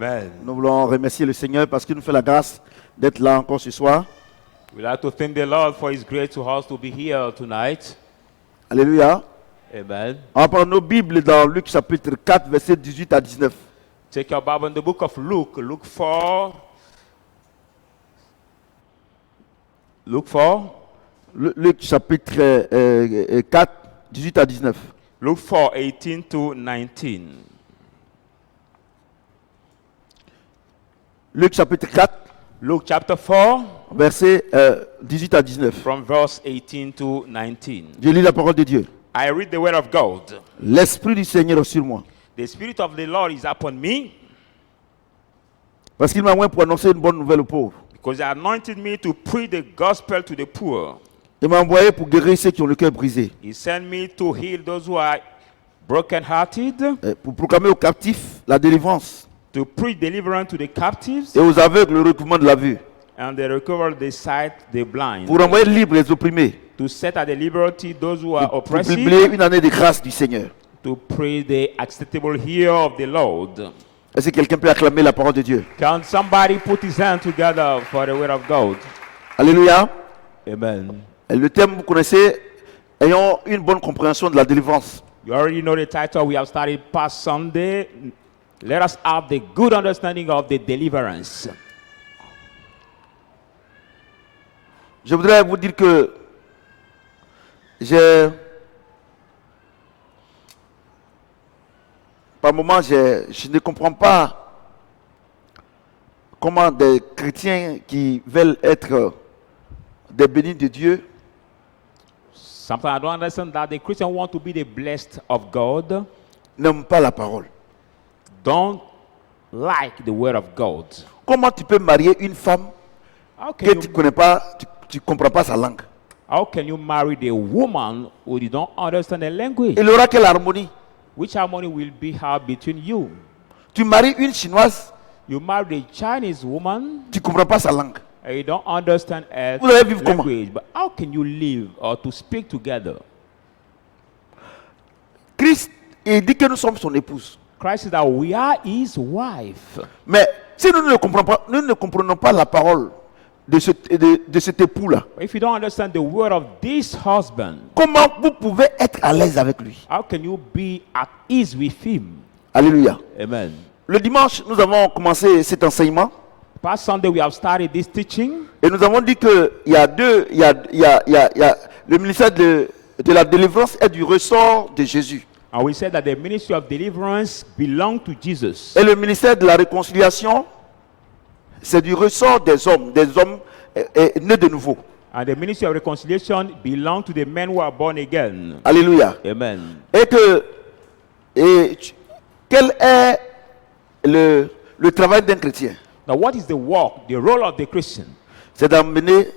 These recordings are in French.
Amen. Nous voulons remercier le Seigneur parce qu'il nous fait la grâce d'être là encore ce soir. We'd like to thank the Lord for His grace to us to be here tonight. Alléluia. Amen. On va prendre nos Bibles dans Luc chapitre 4, versets 18 à 19. Take your Bible in the book of Luke, Luke 4. Luke 4. Luc chapitre 4, 18 à 19. Luke 4, 18 to 19. Luc chapitre 4, Luke chapter 4, versets 18 à 19. from verse 18 to 19. Je lis la parole de Dieu. I read the word of God. L'Esprit du Seigneur est sur moi, The Spirit of the Lord is upon me, parce qu'il m'a envoyé pour annoncer une bonne nouvelle aux pauvres. because He anointed me to preach the gospel to the poor. Il m'a envoyé pour guérir ceux qui ont le cœur brisé, He sent me to heal those who are brokenhearted, pour proclamer aux captifs la délivrance to preach deliverance to the captives, et aux aveugles le recouvrement de la vue, and they recover the sight, the blind, pour envoyer libres les opprimés, to set at the liberty those who are pour oppressed, publier une année de grâce du Seigneur. to pray the acceptable year of the Lord. Est-ce que quelqu'un peut acclamer la parole de Dieu? Can somebody put his hand together for the word of God? Alléluia. Amen. Et le thème, vous connaissez, ayons une bonne compréhension de la délivrance. You already know the title we have started past Sunday. Let us have the good understanding of the deliverance. Je voudrais vous dire que par moments, je ne comprends pas comment des chrétiens qui veulent être des bénis de Dieu Sometimes I don't understand that the Christian want to be the blessed of God, n'aiment pas la parole. don't like the word of God. Comment tu peux marier une femme How que can tu you, connais pas, tu comprends pas sa langue? how can you marry the woman who you don't understand the language? Il aura quelle harmonie? Which harmony will be had between you? Tu maries une chinoise, You marry a Chinese woman tu comprends pas sa langue. and you don't understand her Vous allez vivre comment? language. But how can you live or to speak together? Christ, il dit que nous sommes son épouse. Christ said that we are his wife. Mais si nous ne comprenons pas, nous ne comprenons pas la parole de cet époux-là, If you don't understand the word of this husband, comment vous pouvez être à l'aise avec lui? how can you be at ease with him? Alléluia. Amen. Le dimanche, nous avons commencé cet enseignement Past Sunday, we have started this teaching, et nous avons dit qu'il y a le ministère de la délivrance est du ressort de Jésus. and we said that the ministry of deliverance belongs to Jesus. Et le ministère de la réconciliation, c'est du ressort des hommes nés de nouveau. And the ministry of reconciliation belongs to the men who are born again. Alléluia. Amen. Quel est le travail d'un chrétien? Now, what is the work, the role of the Christian? C'est d'amener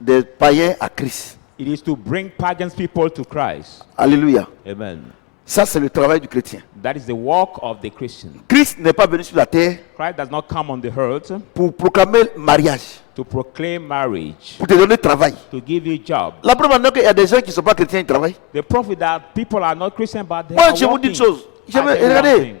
des païens à Christ. It is to bring pagan people to Christ. Alléluia. Amen. Ça, c'est le travail du chrétien. That is the work of the Christian. Christ n'est pas venu sur la terre Christ does not come on the earth pour proclamer le mariage, to proclaim marriage, pour te donner travail. to give you a job. La preuve maintenant qu'il y a des gens qui ne sont pas chrétiens, ils travaillent. The proof is that people are not Christian, but they Moi, are je vous dis working. une chose. at the Regardez,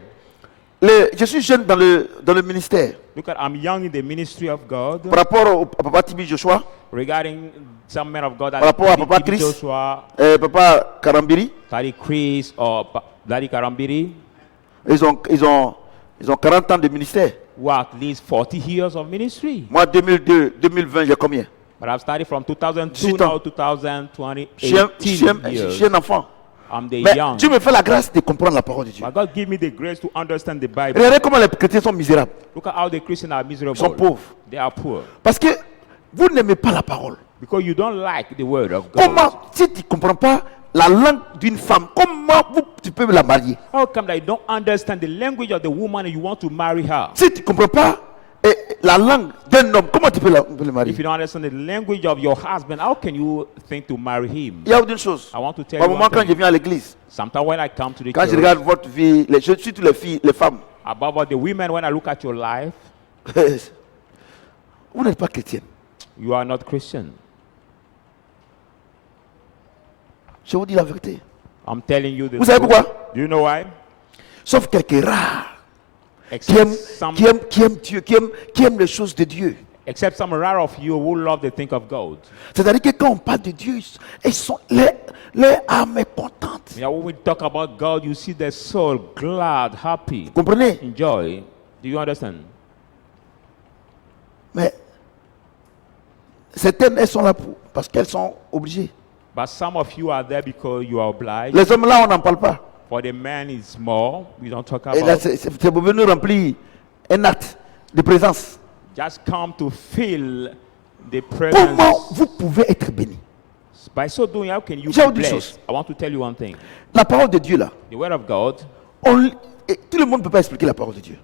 working. je suis jeune dans le ministère. Look at, I'm young in the ministry of God. Par rapport au papa Tibi Joshua, Regarding some men of God par rapport à papa T.B. Chris, Joshua, papa Karambiri, Daddy Chris, or Daddy Karambiri, ils ont 40 ans de ministère. who are at least 40 years of ministry. Moi, 2020, j'ai combien? But I've started from 2002 18 now ans. 2020, Je suis 18 je years. suis un enfant. I'm the Mais young. Dieu me fait la grâce de comprendre la parole de Dieu. But God give me the grace to understand the Bible. Regardez comment les chrétiens sont misérables. Look at how the Christians are Ils sont miserable. pauvres. They are poor. Parce que vous n'aimez pas la parole. Because you don't like the word of God. Comment, si tu ne comprends pas la langue d'une femme, comment tu peux la marier? How come that you don't understand the language of the woman and you want to marry her? Si tu ne comprends pas la langue d'un homme, comment tu peux le marier? If you don't understand the language of your husband, how can you think to marry him? Il y a une chose. I want to tell Par you moment, one quand je thing. viens à l'église, Sometimes when I come to the quand je church, regarde votre vie, surtout les filles, les femmes, above all the women, when I look at your life, vous n'êtes pas chrétienne. you are not Christian. Je vous dis la vérité. I'm telling you the Vous savez truth. pourquoi? Do you know why? Sauf quelques rares qui aime Dieu, qui aime les choses de Dieu. Except some rare of you who love to think of God. C'est-à-dire que quand on parle de Dieu, leur âme est contente. Yeah, when we talk about God, you see their soul glad, happy, Vous comprenez? enjoy. Do you understand? Mais certaines, elles sont là parce qu'elles sont obligées. But some of you are there because you are obliged. Les hommes là, on n'en parle pas. For the man, it's more. We don't talk Et là, about. c'est pour venir remplir un acte de présence. Just come to feel the Comment presence. vous pouvez être béni? By so doing, how can you J'ai be autre chose. blessed? I want to tell you one thing. La parole de Dieu là, The word of God, et tout le monde ne peut pas expliquer la parole de Dieu.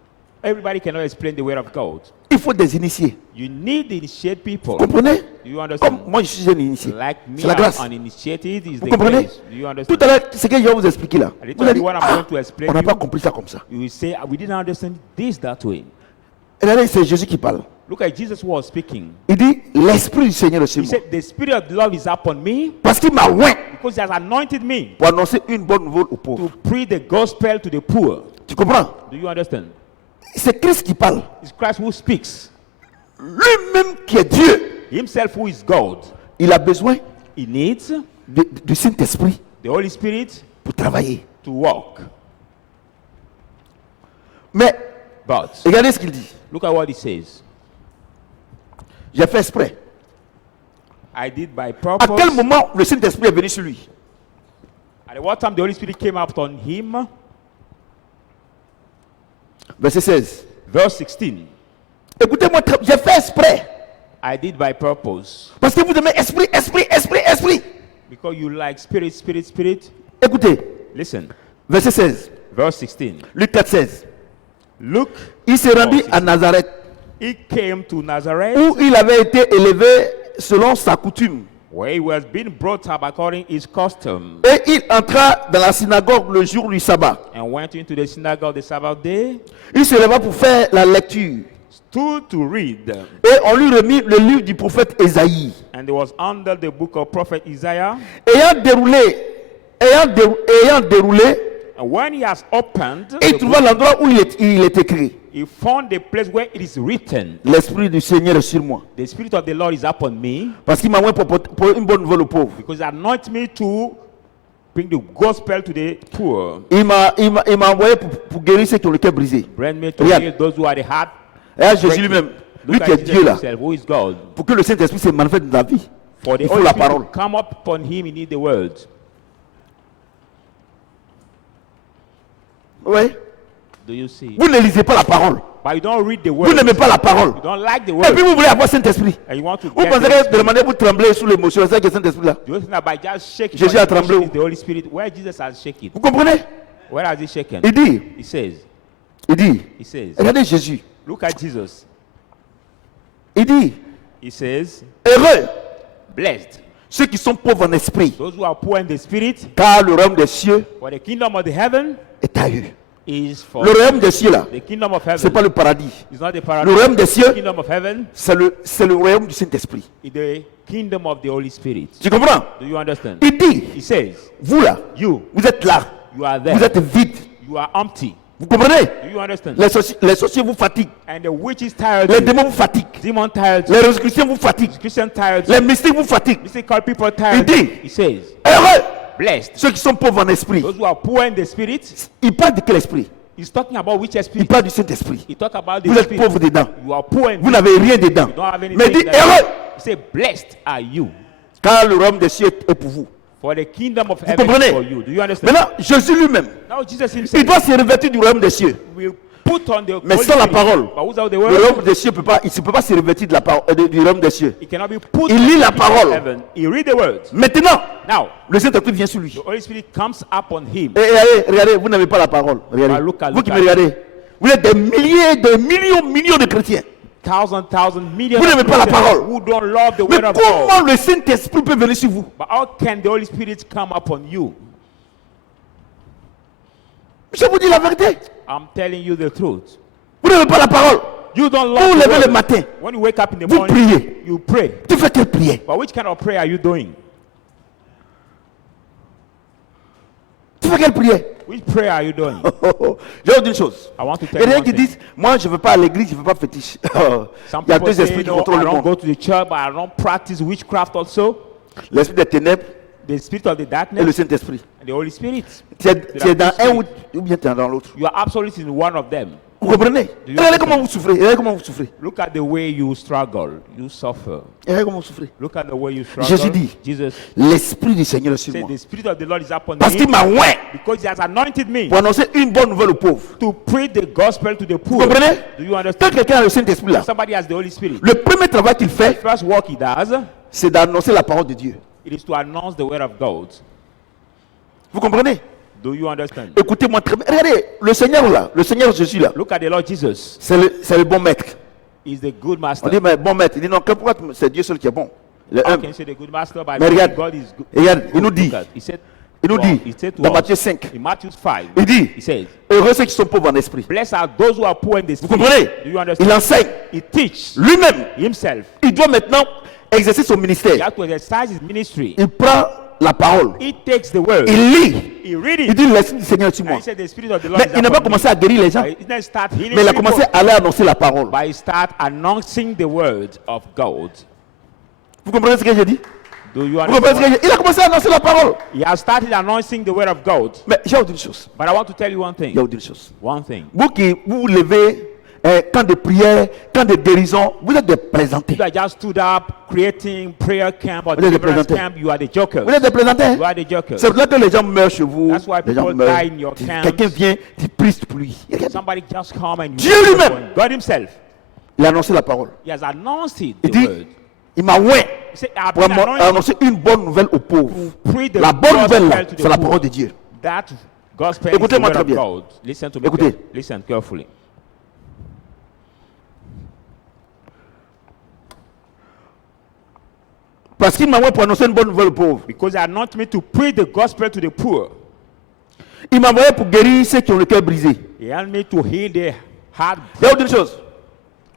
everybody cannot explain the word of God. Il faut des initiés. You need to initiate people. Vous comprenez? Do you understand? Comme moi je suis un initié. Like me, C'est la grâce. I'm uninitiated is Vous the comprenez? grace. Do you Tout understand? à l'heure, ce que je vais vous expliquer là, I vous allez dire, what I'm going to explain on n'a you. pas compris ça comme ça. You will say, we didn't understand this that way. Et là, c'est Jésus qui parle. Look at Jesus who was speaking. Il dit, l'Esprit du Seigneur est sur He moi. said, the spirit of the Lord is upon me Parce qu'il m'a oint because he has anointed me pour annoncer une bonne nouvelle aux pauvres. to preach the gospel to the poor. Tu comprends? Do you understand? C'est Christ qui parle. It's Christ who speaks. Lui-même qui est Dieu, Himself who is God. il a besoin He needs du Saint-Esprit the Holy Spirit pour travailler. to walk. Mais But regardez ce qu'il dit. look at what he says. J'ai fait exprès. I did by À purpose. quel moment le Saint-Esprit est venu sur lui? At what time the Holy Spirit came up on him? Verset 16. Verse 16. Écoutez-moi, j'ai fait exprès. I did by purpose. Parce que vous aimez esprit, esprit, esprit, esprit. Because you like spirit, spirit, spirit. Écoutez, Listen. verset 16. Verse 16. Luc 4, 16. Look, Il s'est rendu Oh, à Nazareth, he came to Nazareth où il avait été élevé selon sa coutume. where he was being brought up according to his custom, Et il entra dans la synagogue le jour du sabbat. and went into the synagogue the Sabbath day, Il se leva pour faire la lecture. stood to read. Et on lui remit le livre du prophète Ésaïe. And it was under the book of prophet Isaiah. Ayant déroulé, And when he has opened, il the trouva book, l'endroit où il est écrit. he found the place where it is written, L'Esprit du Seigneur est sur moi. the Spirit of the Lord is upon me, Parce qu'il m'a envoyé pour une bonne nouvelle aux pauvres. because he anointed me to bring the gospel to the poor. Il m'a envoyé pour guérir ceux qui ont le cœur brisé. Bring me to Regarde. heal those who are the heart. Et là, Jésus lui-même, lui Look qui at est Jesus Dieu là, himself, who is God. pour que le Saint-Esprit se manifeste dans la vie, For the il faut Holy la Spirit parole. to come up upon him, he need the word. Oui. Do you see? Vous ne lisez pas la parole. But you don't read the Vous word. n'aimez pas la parole. You don't like the Et word. puis vous voulez avoir Saint-Esprit. And you want to Vous get pensez the que Spirit. de la manière où vous tremblez sous l'émotion, c'est ça que Saint-Esprit là. Do you think that by just shaking Jésus your a tremblé emotion où? is the Holy Spirit? Where Jesus has shaken? Vous comprenez? Where has he shaken? Il dit, He says, il says, regardez Jésus. look at Jesus. Il dit, He says, heureux blessed ceux qui sont pauvres en esprit, those who are poor in the spirit, car le royaume des cieux for the kingdom of the heaven est à eux. is for Le royaume des cieux là, the kingdom of c'est heaven. pas le paradis. It's not the Le paradise. royaume des The cieux, kingdom of heaven c'est le royaume du Saint-Esprit. is the kingdom of the Holy Spirit. Tu comprends? Do you understand? Il dit, He says, vous là, you vous êtes là, are vous there. êtes vide. You are empty. Vous comprenez? Do you understand? Les sorciers vous fatiguent. And the witches tired Les you. démons vous fatiguent. Demon tired you. Les résurrections vous fatiguent. Christian tired you. Les mystiques vous fatiguent. Mystical people tired Il you. dit, He says, heureux blessed ceux qui sont pauvres en esprit. those who are poor in the spirit. Il parle de quel esprit? He's talking about which Il spirit? parle du Saint-Esprit. He talk about Vous the êtes spirit. pauvres dedans. You are poor in Vous n'avez rien dedans. You don't have anything Mais dit that- heureux, He say, blessed are you, car le royaume des cieux est pour vous. for the kingdom of Vous heaven is comprenez? for you. Do you understand? Maintenant, Jésus lui-même, Now Jesus il himself doit se revêtir du royaume des cieux. will put on the Mais Holy sans la Spirit. parole, But without the le word, royaume des cieux ne peut pas se revêtir de du royaume des cieux. it cannot be put Il on lit the la kingdom of parole. heaven. He read the word. Maintenant, Now, le Saint-Esprit vient sur lui. the Holy Spirit comes upon him. Et regardez, vous n'avez pas la parole. Regardez. Ah, look at- Vous qui look me at- regardez, vous êtes des milliers, des millions de chrétiens. Thousand millions Vous of n'aimez pas la Christians parole. who don't love the Mais word of God. comment le Saint-Esprit peut venir sur vous? But how can the Holy Spirit come upon you? Je vous dis la vérité. I'm telling you the truth. Vous n'aimez pas la parole. You don't Vous love vous the levez word. le matin. When you wake up in the Vous morning, priez. you pray. Tu fais quelle prière? But which kind of prayer are you doing? Tu fais quelle prière? Which prayer are you doing? Je vais vous dire une chose. I want to Il tell y a you des gens one qui thing. disent, moi je ne veux pas à l'église, je ne veux pas fétiche. Some Il y a people deux esprits say, qui no, contrôlent I le don't monde. go to the church, but I don't practice witchcraft also. L'esprit des ténèbres The spirit of the et le darkness Saint-Esprit. and the Holy Spirit. Tu es dans un ou bien tu es dans l'autre. You are absolutely in one of them. Vous comprenez? you Regardez understand? comment vous souffrez. Regardez comment vous souffrez. Look at the way you struggle, you suffer. Regardez comment vous souffrez. Look at the way you struggle. Jésus dit, Jesus l'Esprit du Seigneur est sur said, moi. the Spirit of the Lord is upon Parce qu'il me m'a oint because He has anointed me pour annoncer une bonne nouvelle aux pauvres. to preach the gospel to the Vous poor. comprenez? Do you Quand understand? quelqu'un a le Saint-Esprit là, Somebody has the Holy Spirit. le premier travail qu'il fait, First work He does, c'est d'annoncer la parole de Dieu. it is to announce the word of God. Vous comprenez? Do you understand? Écoutez-moi très bien. Regardez, le Seigneur là, le Seigneur Jésus là, Look at the Lord Jesus. c'est le bon maître. He's the good On master. dit, mais bon maître. Il dit, non, pourquoi c'est Dieu seul qui est bon. Le How humble. can you say the good master by Mais regarde, God is good? regarde, il nous dit, Look at- He said, il nous dit, he said to dans us, Matthieu 5, in Matthew 5, il dit, he says, heureux ceux qui sont pauvres en esprit. blessed are those who are poor in the Vous spirit. comprenez? Do you understand? Il enseigne. He teach Lui-même, himself. il doit maintenant exercer son He ministère. has to exercise his ministry. Il prend la parole. He takes the word. Il lit. He read Il it. dit, l'Esprit du Seigneur est sur And moi. he said, the spirit of the Lord Mais is il n'a pas upon me. commencé à guérir les gens. But he didn't start healing Mais il a people, commencé à aller annoncer la parole. but he start announcing the word of God. Vous comprenez ce que j'ai dit? Do you Vous comprenez ce que understand? j'ai dit? Il a commencé à annoncer la parole. He has started announcing the word of God. Mais j'ai vous dire une chose. But I want to tell you one J'ai thing. vous dire une chose. One thing. Vous qui vous levez, quand de prière, quand de guérison, vous êtes des présentés. You have just stood up creating prayer camp or Vous êtes des deliverance présentés. camp. You are the jokers. Vous êtes des présentés. You are the jokers. C'est pour ça que les gens meurent chez vous. That's why Les gens people meurent. die in your camps. Quelqu'un vient, tu pries pour lui. Somebody just come and Dieu lui-même. God himself. Il a annoncé la parole. He has announced it, Il the dit, word. il m'a oint He said, I've pour been anointed annoncer une bonne nouvelle aux pauvres. to preach the La bonne nouvelle, gospel to c'est the la poor. parole de Dieu. That gospel is the Écoutez-moi word très of bien. God. Listen to me. Écoutez. Listen carefully. Parce qu'il m'a oint pour annoncer une bonne nouvelle aux pauvres. Because he anointed me to preach the gospel to the poor. Il m'a envoyé pour guérir ceux qui ont le cœur brisé. He helped me to heal their heart. Il y a une chose.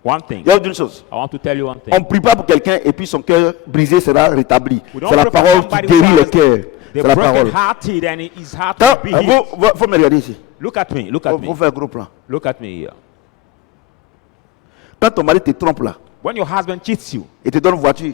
One thing. Il y a une chose. I want to tell you one thing. On ne prie pas pour quelqu'un et puis son cœur brisé sera rétabli. We don't C'est la pray for parole qui somebody guérit who les has cœurs. The C'est la parole. broken hearted and his heart Quand, will be healed. faut me regarder ici. Look at me. Look at Faut me. faire un gros plan. Look at me here. Quand ton mari te trompe là When your husband cheats you, et te donne une voiture,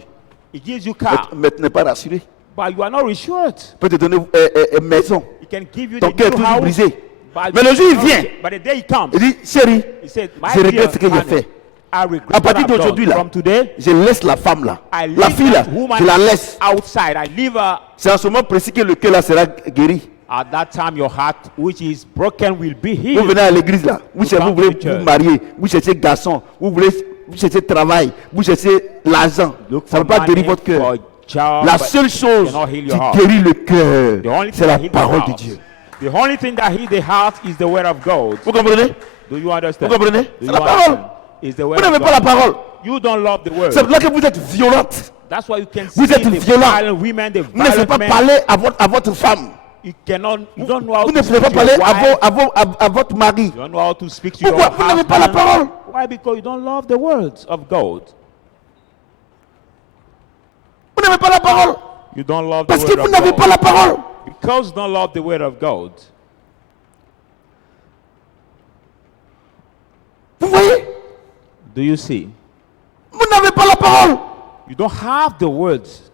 he gives you car, mais tu n'es pas rassuré. but you are not reassured. Il peut te donner une maison. He can give you Ton the cœur est new toujours house. brisé. But Mais you le jour, il are not- vient. But the day he comes, Il dit, chérie, he said, my je regrette dear ce que j'ai honey, fait. I regret À what partir I've done. d'aujourd'hui là, From today, je laisse la femme là. I La leave fille là, that woman je la laisse. outside. I leave her. C'est en ce moment précis que le cœur là sera guéri. At that time, your heart, which is broken, will be Vous healed. venez à l'église là, vous come voulez to church. vous marier, vous cherchez garçon, vous cherchez travail, vous cherchez l'argent. Look Ça ne for peut pas guérir money, votre cœur. for job, La but seule chose cannot heal qui your heart. guérit le The cœur, only c'est thing la that heals the parole de heart. Dieu. The only thing that heals the heart is the word of God. Vous comprenez? Do you understand? Vous comprenez? Do C'est you la parole. understand? It's the Vous word n'avez of pas la God. parole. You don't love the word. C'est pour ça que vous êtes violente. That's why you can Vous see êtes the violent. violent women, the Vous ne savez violent pas men. parler à votre femme. You don't know how Vous to ne speak savez pas to your parler wife. à votre mari. You don't know how to speak to Pourquoi your vous n'avez pas la husband. parole? Why? Because you don't love the words of God. Vous n'avez pas la parole. You don't love the Parce que word vous of n'avez God. pas la parole. Because you don't love the word of God. Vous voyez? Do you see? Vous n'avez pas la parole. You don't have the words.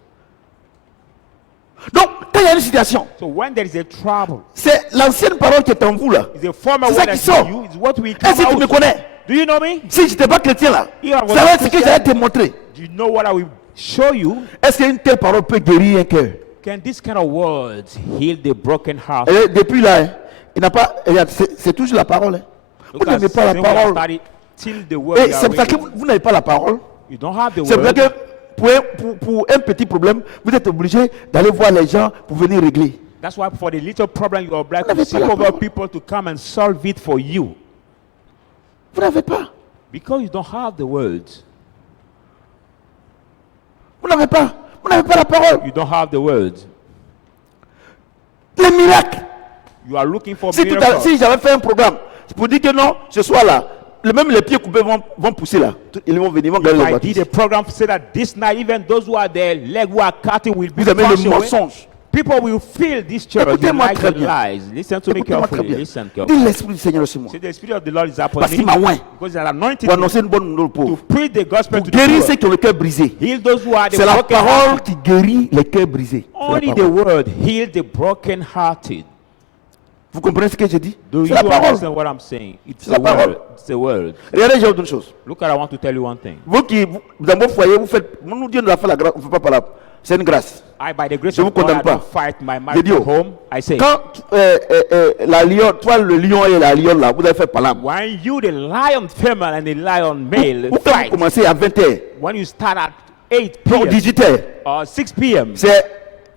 Donc, quand il y a une situation, So when there is a trouble, c'est l'ancienne parole qui est en vous là. it's a former C'est ça word qui that's sort. in you. It's what we Est-ce come que tu me out. connais? Do you know me? Si je n'étais pas chrétien là, Yeah, well, ça va être ce que Christian. j'allais te montrer. Do you know what I will show you? Est-ce qu'une telle parole peut guérir un cœur? Can this kind of words heal the broken heart? Et depuis là, hein, il n'a pas. Regarde, c'est toujours la parole. Hein. Vous Look at n'avez pas la since we have parole. started till the word Et we are c'est pour ça que reading. vous n'avez pas la parole. You don't have the C'est pour ça word. que pour un petit problème, vous êtes obligé d'aller voir les gens pour venir régler. That's why for the little problem you are obliged Vous to n'avez seek pas la over parole. people to come and solve it for you. Vous n'avez pas. Because you don't have the words. Vous n'avez pas. Vous n'avez pas la parole. You don't have the words. Les miracles. You are looking for Si, miracles. si j'avais fait un programme, c'est pour dire que non, ce soir là, même les pieds coupés vont pousser là. Ils vont venir, ils vont gagner If les I did voitures. a program say that this night, even those who are there, leg who are cutting will be Vous avez le pushed away. mensonge. People will feel this church. They Écoutez-moi like très the bien. lies. Listen to me Écoutez-moi très carefully. bien. Listen Dis carefully. l'Esprit du Seigneur sur moi. See, the Spirit of the Lord is upon Parce me qu'il m'a oint because they are anointed pour me annoncer une bonne nouvelle aux to pauvres. preach the gospel Pour to the guérir ceux poor. qui ont le cœur brisé. Heal those who are the C'est la broken parole hearted. qui guérit les cœurs brisés. C'est la Only the parole. word heal the broken hearted. Vous comprenez ce que je dis? Do C'est you la parole. understand what I'm saying? It's C'est la the parole. word. It's the word. Regardez, j'ai autre chose. Look, I want to tell you one thing. Vous qui, dans vos foyers, vous faites. Nous, Dieu nous a fait la grâce. On ne fait pas par là. C'est une grâce. I, by the grace Je vous of God, condamne I pas. don't fight my J'ai dit, marriage at oh, home. I say, quand la lion, toi le lion et la lionne là, vous avez fait par là. when you, the lion female and the lion male, Vous, quand vous fight, commencez à 20h, when you start at 8 pour p.m. 18h, or 6 p.m., c'est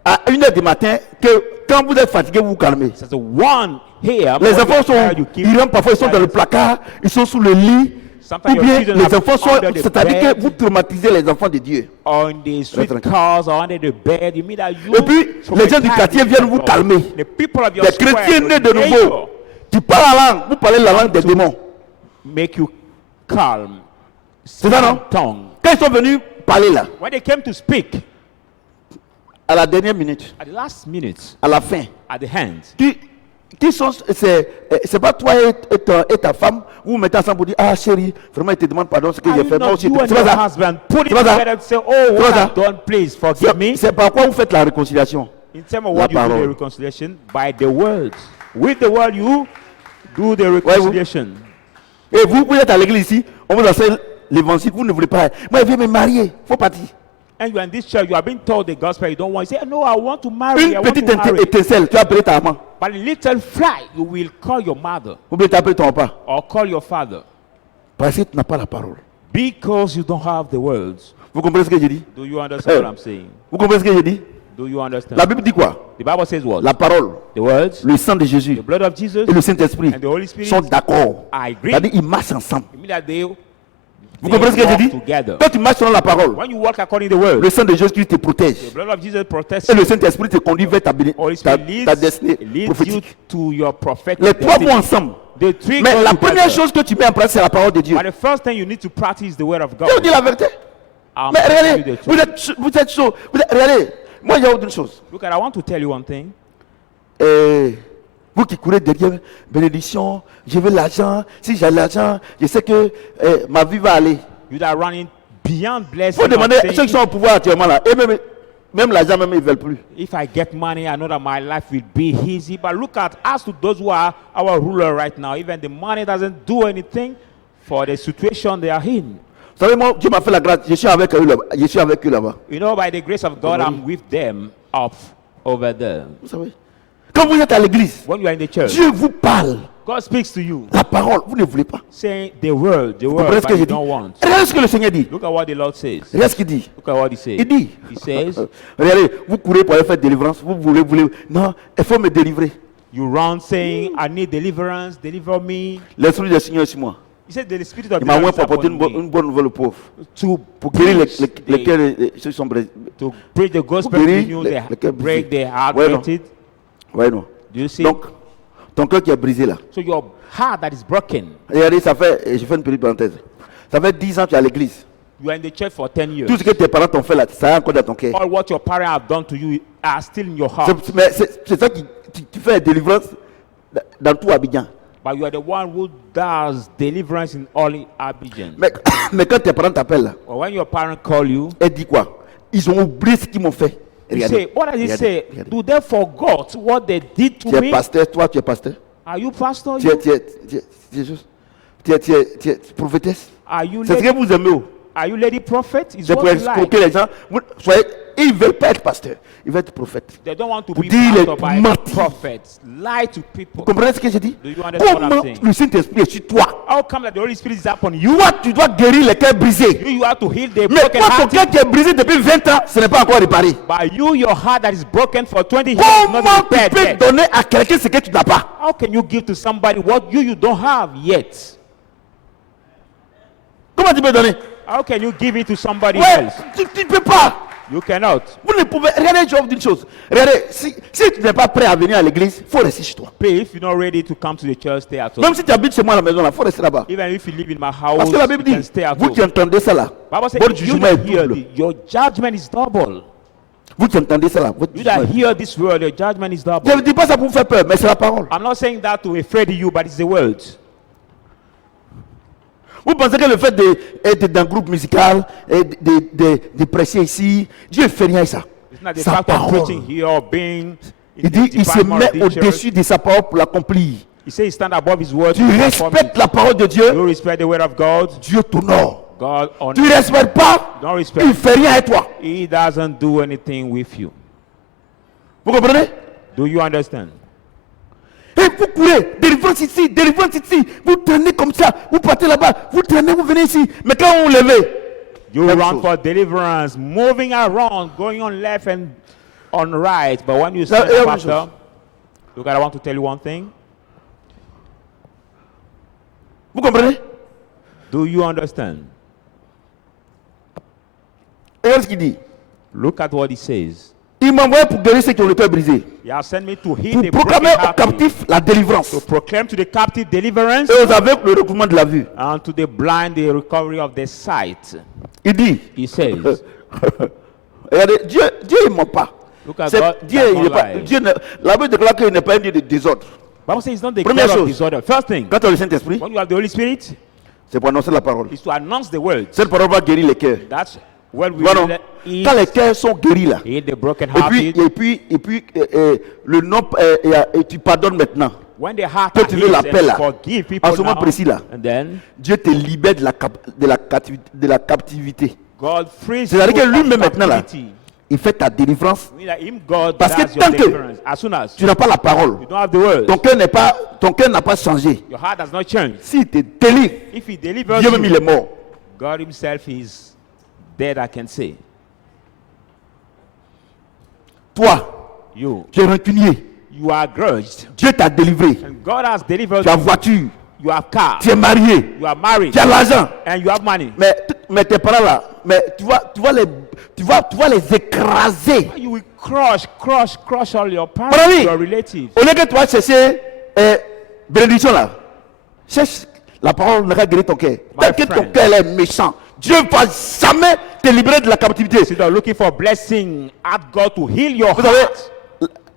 à 1h du matin que quand vous êtes fatigué, vous vous calmez. it's 1 here. Les enfants sont, ils rentrent parfois, ils sont dans le placard, ils sont sous le lit. Sometimes Ou your bien children les are enfants sont, under the c'est-à-dire bed. que vous traumatisez les enfants de Dieu. On the street tranquille. cars or under the bed, you mean that you. Et puis, les gens du quartier viennent vous calmer. The people of your Les square, chrétiens nés de your nouveau, neighbor, qui parlent la langue, vous parlez la langue des démons. make you calm. C'est ça, non? Tongue. Quand ils sont venus parler là, When they came to speak, à la dernière minute, at the last minute, à la fin, at the hand, qui sont, c'est pas toi et ta femme, vous vous mettez ensemble pour dire, ah chérie, vraiment, il te demande pardon ce que are j'ai you fait. Moi not aussi, you and c'est pas your ça. husband put it C'est pas ça. together and say, oh, C'est what pas I've done, please forgive me. C'est par quoi vous faites la réconciliation. In terms of La what you do parole. the reconciliation, by the words. With the word you do the reconciliation. Et vous êtes à l'église ici, on vous enseigne l'évangile, vous ne voulez pas. Moi, je vais me marier, faut partir. And you are in this church, you are being told the gospel, you don't want to say, no, I want to marry, I Une want petite to marry. étincelle, tu as appelé ta maman. But a little fly, you will call your mother Ou bien tu as appelé ton papa. or call your father Parce que tu n'as pas la parole. because you don't have the words. Vous comprenez ce que je dis? Do you understand what I'm saying? Vous comprenez ce que je dis? Do you understand? La Bible dit quoi? The Bible says what? La parole, The words, le sang de Jésus the blood of Jesus, et le Saint-Esprit and the Holy Spirit sont d'accord. I agree. C'est-à-dire ils marchent ensemble. It means that they Vous comprenez ce que je walk dis? together. Quand tu marches selon la parole, When you walk according to the word, le sang de Jésus te the protège. blood of Jesus protects Et le you. Saint-Esprit te conduit vers ta Holy Spirit destinée leads you prophétique. to your prophetic Les trois vont destiny. ensemble. The three Mais go la together. première chose que tu mets en place, c'est la parole de Dieu. But the first thing you need to practice is the word of God. Je vous dis la vérité. I'm Mais telling you regardez, the truth. vous êtes chaud. Regardez, moi, il y a autre chose. Look, I want to tell you one thing. Vous qui courez derrière bénédiction, je veux l'argent. Si j'ai l'argent, je sais que ma vie va aller. You that are running beyond Il blessing. faut demander and à ceux saying, qui sont au pouvoir actuellement là. Et même l'argent, même ils ne veulent plus. if I get money, I know that my life will be easy. But look at us to those who are our ruler right now. Even the money doesn't do anything for the situation they are in. Vous savez, moi, Dieu m'a fait la grâce. Je suis avec eux là-bas. Je suis avec eux là-bas. You know, by the grace of God, I'm with them up over there. Vous savez. Quand vous êtes à l'église, When you are in the church, Dieu vous parle. God speaks to you, La parole, vous ne voulez pas. saying the word, Vous comprenez ce but que je you dis? don't want. Regardez ce que le Seigneur dit. Look at what the Lord says. Regarde ce qu'il dit. Look at what He says. Il dit. He says, Regardez, vous courez pour aller faire délivrance. Vous voulez. Non, il faut me délivrer. you run saying, I need deliverance, deliver me. L'esprit du Seigneur est sur moi. He said, the Spirit of Il the m'a Lord envoyé is pour apporter upon me une bonne nouvelle aux pauvres. to Guérir preach les the- cœurs de ceux qui sont brisés. to preach the gospel Pour to guérir you, les cœurs break brisés. the heart Ouais, non. rated. Ouais, non. Do you see? Donc, ton cœur qui est brisé là. So your heart that is broken, Regardez, ça fait, je fais une petite parenthèse. Ça fait 10 ans que tu es à l'église. you are in the church for 10 years. Tout ce que tes parents t'ont fait là, ça est encore dans ton cœur. All what your parents have done to you are still in your heart. Mais c'est ça qui fait la délivrance dans tout Abidjan. But you are the one who does deliverance in all Abidjan. Mais quand tes parents t'appellent là, But when your parents call you, elle dit quoi? Ils ont oublié ce qu'ils m'ont fait. you Regardez, say, what does it regardez, say? regardez. Do they forgot what they did Tu to es me? pasteur, toi tu es pasteur. Are you pastor? Tu es prophétesse. Are you C'est ce que lady, vous aimez. are you lady prophet? Is C'est what pour you like. escroquer les gens. Ils ne veulent pas être pasteur. Ils veulent être prophète. They don't want to Pour be dire les pastor by mentir. prophets. Lie to people. Vous comprenez ce que je dis? Do you understand what I'm Comment saying? le Saint-Esprit est sur toi? How come that the Holy Spirit is upon you? Toi, tu dois guérir les cœurs brisés. You have to heal the Mais broken toi, ton heart. cœur qui est brisé depuis 20 ans, ce n'est pas encore réparé. By you, your heart that is broken for 20 years is not Comment tu repaired peux yet. donner à quelqu'un ce que tu n'as pas? How can you give to somebody what you don't have yet? Comment tu peux donner? How can you give it to somebody Ouais, else? tu ne peux pas. You cannot. Vous ne pouvez. Regardez, je vais vous dire une chose. Regardez, si tu n'es pas prêt à venir à l'église, il faut rester chez toi. But if you're not ready to come to the church, stay at home. Même si tu habites chez moi à la maison, il faut rester là-bas. Even if you live in my Parce house, que la you Bible can dit, stay at vous home. qui entendez ça là, Bible says, votre you jugement est that hear double. your judgment is double. Vous qui entendez ça là, votre You that jugement. hear this word, your judgment is Je ne double. dis pas ça pour vous faire peur, mais c'est la parole. I'm not saying that to afraid you, but it's the word. Vous pensez que le fait d'être dans un groupe musical et de prêcher ici, Dieu ne fait rien avec ça. It's not the Sa fact of parole. preaching here or being in Il the dit, il se department of met the church. au-dessus de sa parole pour l'accomplir. He says he stand above his word. Tu to perform respectes it. la parole de Dieu, You respect the word of God. Dieu t'honore. God honors. Tu ne respectes pas, Don't il respect. ne fait rien avec toi. He doesn't do anything with you. Vous comprenez? Do you understand? Et vous courez, délivrance ici, vous traînez comme ça, vous partez là-bas, vous traînez, vous venez ici. Mais quand vous levez, You Même run chose. for deliverance, moving around, going on left and on right. But when you La- stand la up même after, chose. look, I want to tell you one thing. vous comprenez? Do you understand? Regarde ce qu'il dit. Look at what he says. Il m'a envoyé pour guérir ceux qui ont le cœur brisé, He has sent me to heal pour the proclamer aux brokenhearted, captifs la délivrance to proclaim to the captive deliverance, et aux aveugles le recouvrement de la vue. and to the blind the recovery of their sight. Il dit, He says, regardez, Dieu il ne ment pas. look at C'est- God. Dieu, does il not n'est pas, lie. Dieu ne- la Bible déclare qu'il n'est pas un Dieu de désordre. Bible says it's not the Première God of chose. disorder. First thing, Quand on a le Saint-Esprit, when you have the Holy Spirit, c'est pour annoncer la parole. is to announce the word. Cette parole va guérir les cœurs. That's when we Voilà. heal, Quand les cœurs sont guéris là, heal the et brokenhearted. puis le nom, et tu pardonnes maintenant. When the heart Toi, are tu veux healed la paix, and là. forgive En people ce moment now, précis, là. and then Dieu te libère de la captivité. God frees C'est-à-dire you que lui-même from maintenant là, captivity. il fait ta délivrance. Mean that him God Parce que does your tant que deliverance. As soon as Tu n'as pas la parole. you don't have the word, Ton cœur n'a pas changé. your heart has not changed. S'il te délivre, If he delivers Dieu même il you, est mort. God himself is dead, I can say. Toi, You tu es rancunier. are grudged, Dieu t'a délivré. and God has delivered Tu as you. voiture. You have car, Tu es marié. you are married, Tu as l'argent. and you have money. Mais tes parents là, mais tu vas les écraser. You will crush all your Mon parents, ami, your relatives. au lieu que tu vas chercher bénédiction là, cherche la parole n'a qu'à guérir ton cœur. My Tant que ton friend. cœur est méchant, Dieu ne va jamais te libérer de la captivité. Instead of looking for blessing, ask God to heal your Vous savez, heart.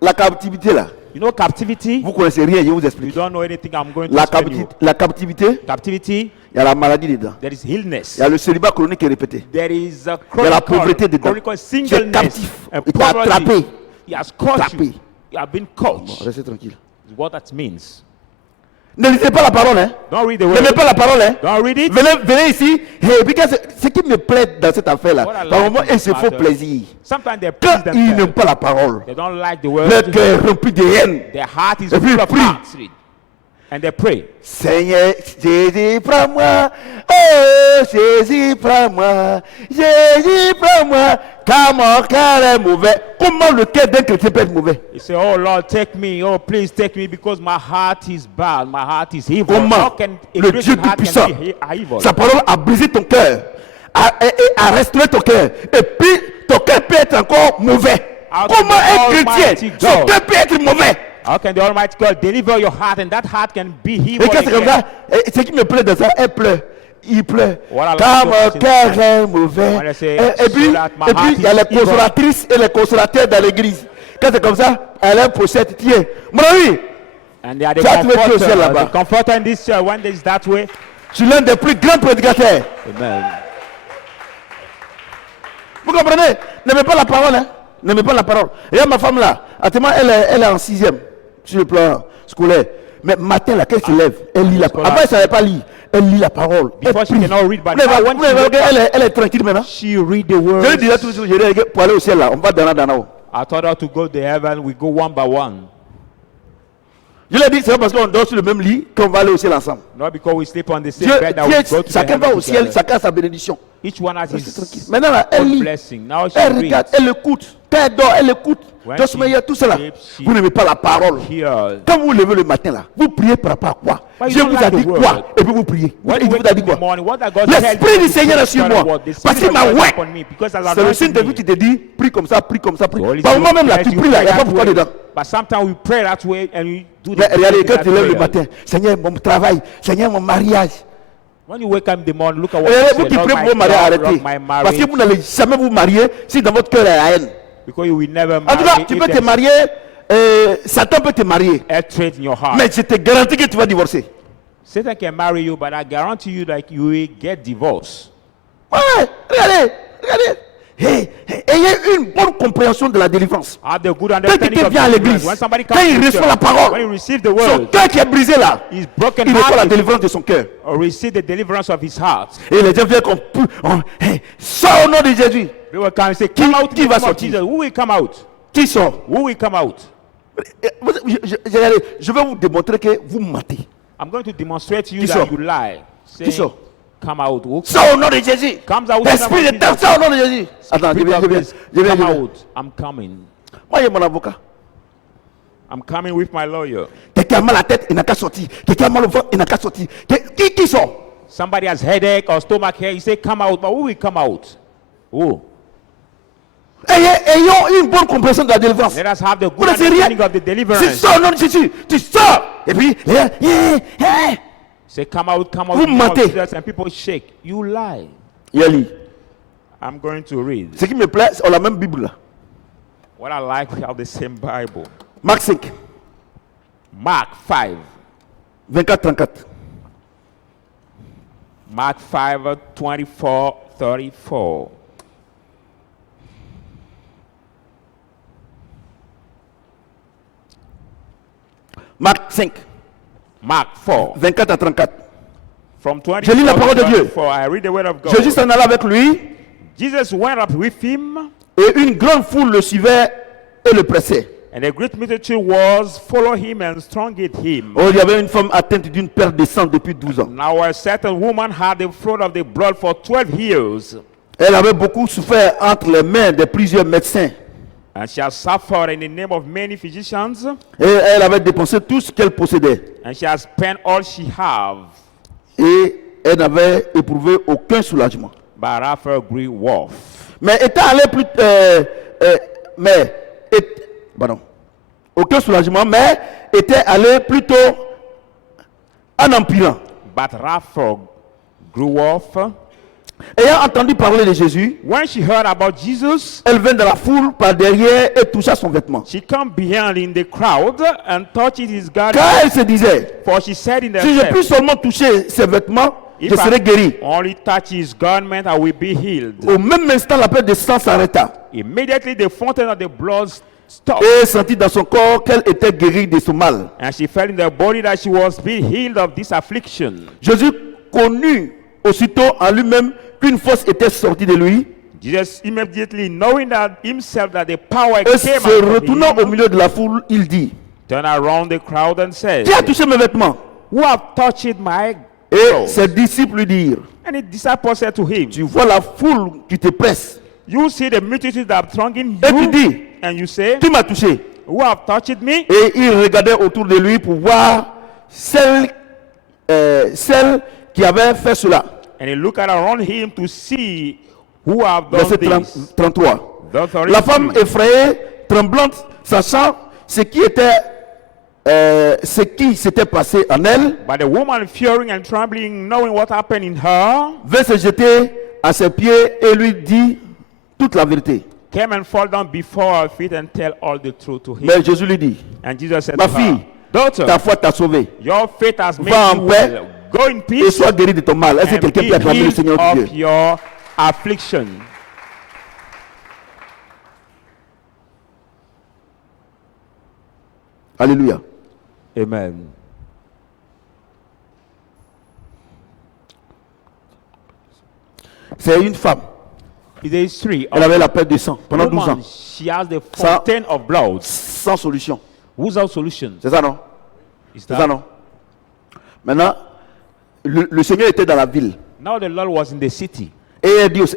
la captivité là, You know captivity? vous connaissez rien, je vous You explique. don't know anything. I'm going to La explain you. captivité, Captivity, il y a la maladie dedans. there is illness. Il y a le célibat chronique qui est répété. There is a Il y a la pauvreté dedans. chronic Tu es singleness captif. and Il t'a poverty. attrapé. He has caught Attrapé. you. You have been caught. Restez tranquille. Is what that means. Ne lisez pas la parole, hein. Don't read the N'aimez word. pas la parole, hein. Don't read it. Venez ici. Et puis, ce qui me plaît dans cette affaire-là, What I par like moment, in ils this se font matter, plaisir. Sometimes they Quand please ils n'aiment themselves. pas la parole, They don't like the leur word. cœur est rempli de haine. Their heart is Et puis, full of prie. hatred. And they pray. Seigneur, Jésus, prends-moi. Oh, Jésus, prends-moi. Jésus, prends-moi. Car mon cœur est mauvais. Comment le cœur d'un chrétien peut être mauvais? They say, "Oh Lord, take me. Oh, please take me, because my heart is bad. My heart is evil." How Comment can a le Christian Dieu heart Tout-Puissant, can be evil? sa parole a brisé ton cœur, a restauré ton cœur, et puis ton cœur peut être encore mauvais. How can Comment un the chrétien, Almighty son God- cœur peut être mauvais? How can the Almighty God deliver your heart, and that heart can be evil? Et quand c'est comme again? ça, ce qui me plaît dans ça, elle pleure. Il pleure. What I Car like mon to cœur est mauvais. When I say, Et puis, so that my heart il y a is les evil. consolatrices et les consolateurs dans l'église. Quand c'est comme ça, elle a une pochette. Tiens, mon ami, And they are the Tu as trouvé Dieu au ciel là-bas. comforter. The comforter in this church, when it's that way. tu es l'un des plus grands prédicateurs. Amen. Vous comprenez? N'aimez pas la parole, hein? N'aimez pas la parole. Regarde ma femme là, actuellement, elle est en 6e sur le plan scolaire. Mais matin là, quand elle se lève, elle lit la parole. Avant, elle ne savait pas lire. Elle lit la parole. Elle Before she prie. cannot read, but Vous voyez, now when vous she voyez, wakes up, elle est tranquille maintenant. she read the Je lui word. disais toujours, je dis, pour aller au ciel là, on va dans. I told her to go to heaven. We go one by one. Je lui ai dit, c'est pas parce qu'on dort sur le même lit qu'on va aller au ciel ensemble. Not because we sleep on the same Dieu, bed that we go to the chacun va heaven au ciel, together. chacun a sa bénédiction. Each one has Restez tranquille. his Maintenant là, elle own lit. blessing. Now she Elle regarde, reads. elle écoute. Quand elle dort, elle écoute. When Dans she tout cela. sleeps, she Vous n'aimez pas la parole. Here. Quand vous vous levez le matin là, vous priez par rapport à quoi? Why you Dieu don't vous a like dit the word? quoi? Et puis vous priez. When Il you vous wake a up dit in quoi? the morning, what does God tell L'Esprit you? du Seigneur est sur moi. Parce qu'il m'a ouais. C'est le signe de vous qui te dit, prie comme ça, prie comme ça, prie. Par moment même là, tu pries là, il n'y a pas pourquoi dedans. But sometimes we pray that way and we do Mais regardez, quand that tu te lèves le prayer. matin, Seigneur, mon travail, Seigneur, mon mariage. When you wake up in the morning, look at what Regardez, you vous say. qui Lord, priez my pour vos mariés, job, arrêtez. Lord, my Parce que marriage. vous n'allez jamais vous marier si dans votre cœur il y a la haine. Because you will never En tout marry. cas, tu peux te marier, Satan peut te marier. Hatred in your heart. Mais je te garantis que tu vas divorcer. Satan can marry you, but I guarantee you that you will get divorced. Ouais, regardez. Ayez une bonne compréhension de la délivrance. Have the good Quand understanding quelqu'un of vient à deliverance. l'église, When somebody quand comes il to reçoit church, la parole, when he receives the son word, cœur qui est brisé là, he's broken il reçoit la hearted, délivrance de son cœur. or receive the deliverance of his heart. Et les gens viennent comme sors au nom de Jésus. They will come and say, come out in qui the va name of sortir? Jesus. Who will come out? Qui sort? Who will come out? Je vais vous démontrer que vous mentez. I'm going to demonstrate to you Qui that sort? you lie. Qui Saying, sort? come out. Who Sors au nom de Jésus. comes out? L'esprit de terre, sors au nom de Jésus. Attends, je viens. Come out. I'm coming. Moi, il y a mon avocat. I'm coming with my lawyer. Quelqu'un a mal à la tête, il n'a qu'à sortir. Quelqu'un a mal au ventre, il n'a qu'à sortir. Qui sort? Somebody has headache or stomach ache. You say, come out. But who will come out? Who? Ayons une bonne compréhension de la délivrance. Let us have the Vous good ne savez rien. understanding of the Tu deliverance. sors au nom de Jésus. Tu sors. Et puis, Say, come out, come out. Vous in the name of mentez. Jesus, and people shake. You lie. il lit. I'm going to read. Ce qui me plaît, c'est la même Bible là. What I like, we have the same Bible. Marc 5, Mark 5. 24-34. Mark 5, 24, 34. Marc 5, Mark 4. 24 à 34. From 24 Je lis la parole de to Dieu. 34, I read the word of God. Jésus s'en alla avec lui Jesus went up with him, et une grande foule le suivait et le pressait. and a great multitude was follow him and stronged him. Oh, il y avait une femme atteinte d'une perte de sang depuis 12 ans. Now a certain woman had the flow of the blood for 12 years, Elle avait beaucoup souffert entre les mains de plusieurs médecins. and she has suffered in the name of many physicians, Et elle avait dépensé tout ce qu'elle possédait. and she has spent all she have, Et elle n'avait éprouvé aucun soulagement. but after great worth. Mais étant allé plus... pardon. Aucun soulagement, mais était allé plutôt en empirant. But Raphael grew worth. Ayant entendu parler de Jésus, When she heard about Jesus, elle vint dans la foule par derrière et toucha son vêtement. she came behind in the crowd and touched his garment. Car elle se disait, For she said in si je puis herself, seulement toucher ses vêtements, je if serai guéri. I only touch his garment, I will be healed. Au même instant, la perte de sang s'arrêta. Immediately the fountain of the blood stopped, Et sentit dans son corps qu'elle était guérie de son mal. and she felt in her body that she was being healed of this affliction. Jésus connut aussitôt en lui-même qu'une force était sortie de lui. Jesus immediately knowing that himself that the power Et came se out of retournant au him, milieu de la foule, il dit, turned around the crowd and said, qui a touché mes vêtements? who have touched my Et clothes? ses disciples lui dirent, And the disciples said to him, tu vois la foule qui te presse. you see the multitude that are thronging Et tu you, dis, and you say, qui m'a touché? who have touched me? Et il regardait autour de lui pour voir celle qui avait fait cela. And he looked around him to see who have done Verset this. 33. Verse 33. La femme effrayée, tremblante, sachant ce qui s'était passé en elle, But the woman, fearing and trembling, knowing what happened in her, vint se jeter à ses pieds et lui dit toute la vérité. came and fall down before her feet and tell all the truth to him. Mais Jésus lui dit, And Jesus said ma to fille, her, daughter, ta foi t'a sauvée your faith has made va you en paix well. Go in et peace sois guéri de ton mal. Est-ce que and quelqu'un be peut acclamer le healed Seigneur of Dieu? your affliction. Alléluia. Amen. C'est une femme. It is three. Elle avait la perte de sang pendant 12 ans. She has the Ça- fountain of blood. Sans solution. Without solution. C'est ça, non? Is C'est that? ça, non? Maintenant, le Seigneur était dans la ville. Now the Lord was in the city. Et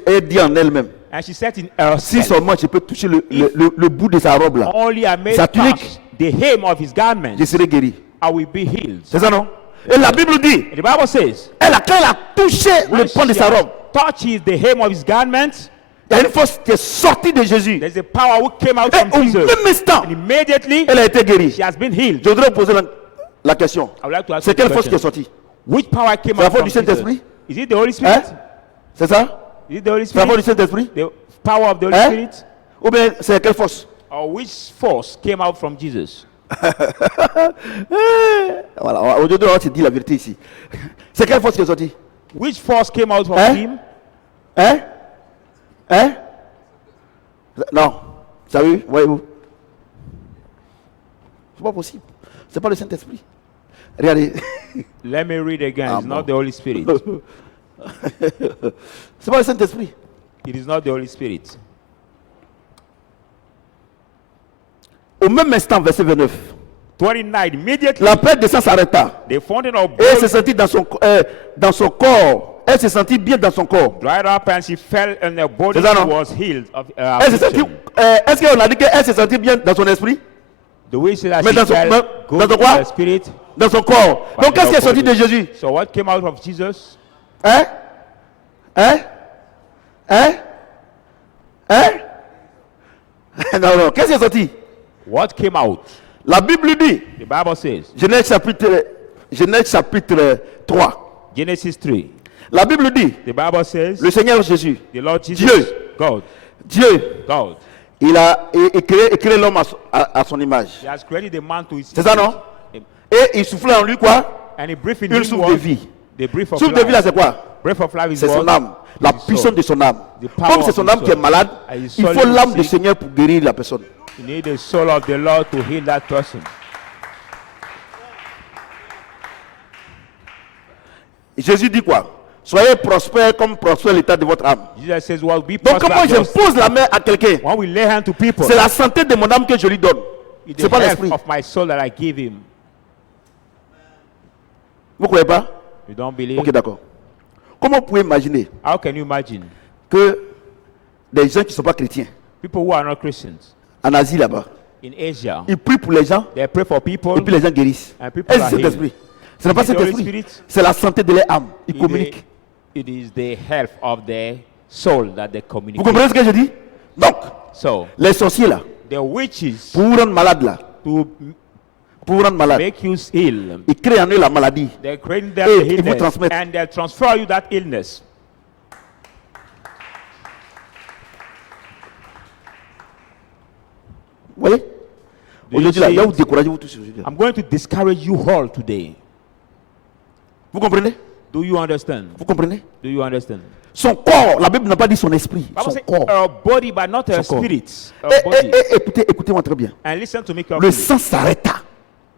elle dit en elle-même, And she said in si herself, seulement je peux toucher le bout de sa robe là, only I may sa touch tunique, the hem of his garment, je serai guéri. I will be healed. C'est ça, non? Et la Bible dit, The Bible says, quand elle a touché le when pan de she sa has robe, touches the hem of his garment, il y a une force qui est sortie de Jésus. there's a power who came out Et from au Jesus. même instant, And immediately, elle a été guérie. she has been healed. Je voudrais poser la question. I would like to ask C'est you a quelle force qui est question. sortie? Which power came C'est la out force from du Saint-Esprit? Jesus? Is it the Holy Spirit? Hein? C'est ça? Is it the Holy C'est la force Spirit? du Saint-Esprit? The power of the Holy Hein? Spirit? Ou bien c'est quelle force? Or which force came out from Jesus? Voilà, aujourd'hui, on se dit la vérité ici. C'est quelle force qui est sortie? Which force came out from Hein? him? Hein? Hein? Non. Ça vu? Voyez-vous? C'est pas possible. C'est pas le Saint-Esprit. Regardez. Let me read again. Ah, It's bon. not the Holy Spirit. C'est pas le Saint-Esprit. It is not the Holy Spirit. Au même instant, verset 29, 29, immediately, la paix de sang s'arrêta. the fountain of Et elle se blood sentit dans son corps. Elle se sentit bien dans son corps. dried up and she fell and her body C'est ça, non? was healed of her Elle se sentit. affliction. Est-ce qu'on a dit qu'elle se sentit bien dans son esprit? The way she that Mais she dans son- felt dans good son in quoi? her spirit. Dans son corps. But Donc qu'est-ce in qui est her sorti de body. Jésus? So what came out of Jesus? Hein? Hein? Hein? Hein? Non, non. Qu'est-ce qui est sorti? What came out? La Bible dit, The Bible says, Genèse chapitre 3. Genesis 3. La Bible dit, The Bible says, le Seigneur Jésus, the Lord Jesus, Dieu. God, Dieu, il a créé l'homme à son image. He has created the man to his C'est ça, image. non? Et il soufflait en lui quoi? And he breathed in Une him souffle what? de vie. The breath of Souffle de vie là, life. c'est quoi? Breath of life is C'est son what? âme. La His puissance soul. de son âme. The power Comme c'est of son his âme qui est soul. malade, And his il soul faut is l'âme du sick. Seigneur pour guérir la personne. You need the soul of the Lord to heal that person. Jésus dit quoi? Soyez prospères comme prospère l'état de votre âme. Jesus says, well, be Donc quand moi prosperous. je pose la main à quelqu'un, When we lay hand to people, c'est la santé de mon âme que je lui donne. it's C'est the pas health l'esprit. of my soul that I give him. Vous croyez pas? You don't believe? Ok, d'accord. Comment vous pouvez imaginer How can you imagine que des gens qui ne sont pas chrétiens, people who are not Christians en Asie là-bas, in Asia, ils prient pour les gens they pray for people, et puis les gens guérissent. and people Et are c'est cet healed. esprit. Ce n'est pas Is it cet the Holy esprit. Spirit? C'est la santé de leur âme. Ils It communiquent. it is the health of their soul that they Vous communicate. comprenez ce que je dis? Donc, So, les sorciers là, the witches, pour vous rendre malade là, to pour vous rendre malade, make you ill, ils créent en eux la maladie. they're creating them Et the ils vous illness, transmettent. and they transfer you that illness. Vous voyez? Do you Aujourd'hui là, see il va vous it? décourager vous tous aujourd'hui. là. I'm going to discourage you all today. Vous comprenez? Do you understand? Vous comprenez? Do you understand? Son corps, la Bible n'a pas dit son esprit, Bible son says corps. a body, but not a Son corps. spirit. A Et, body. écoutez-moi très bien. And listen to me Le carefully. sang s'arrêta.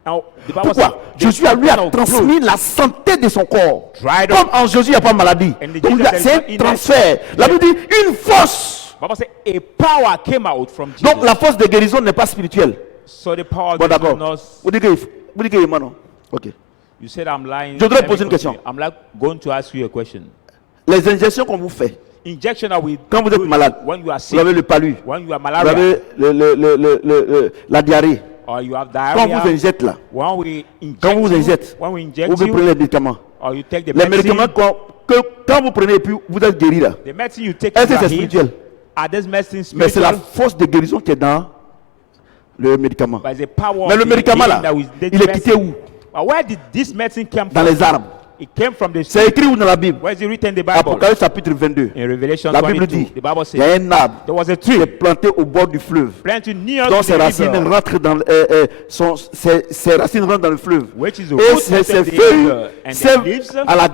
Now, the Bible Pourquoi? says, the Jésus a lui fountain a of transmis blood la santé de son corps. dried Comme up. en Jésus, il n'y a pas de maladie. And the Donc Jesus c'est said, un transfert. La Bible dit une force. Bible says a power came out from Jesus. Donc la force de guérison n'est pas spirituelle. So the power Bon of d'accord. Jesus, Vous dites que non. Ok. you said I'm lying. Je voudrais Let me poser une continue. question. I'm like going to ask you a question. Les injections qu'on vous fait Injection that we quand vous êtes do malade, when you are vous sick, avez le palu, when you are vous malaria, avez la diarrhée. or you have Quand diarrhea, on vous injecte là, when we inject quand on vous you, injecte, when we vous inject pouvez prendre you, les médicaments. or you take the Les medicine, médicaments quand vous prenez et puis vous êtes guéri là. the medicine you take Est-ce you que are c'est healed. spirituel? Are these medicines Mais c'est la spiritual? force de guérison qui est dans le médicament. But the power Mais of le the médicament healing là, that was this il est quitté medicine. où? But where did this medicine come Dans from? les arbres. It came from the C'est écrit où dans la Bible? Where is it written in the Bible? Apocalypse chapitre 22. In Revelation La Bible 22, dit, the Bible il y a says un arbre there was a qui est tree planté au bord du fleuve. planted near Donc to ses the racines river, rentrent dans, ses racines rentrent dans le fleuve. which is the Et root ses of the feuilles river, and the servent leaves, à la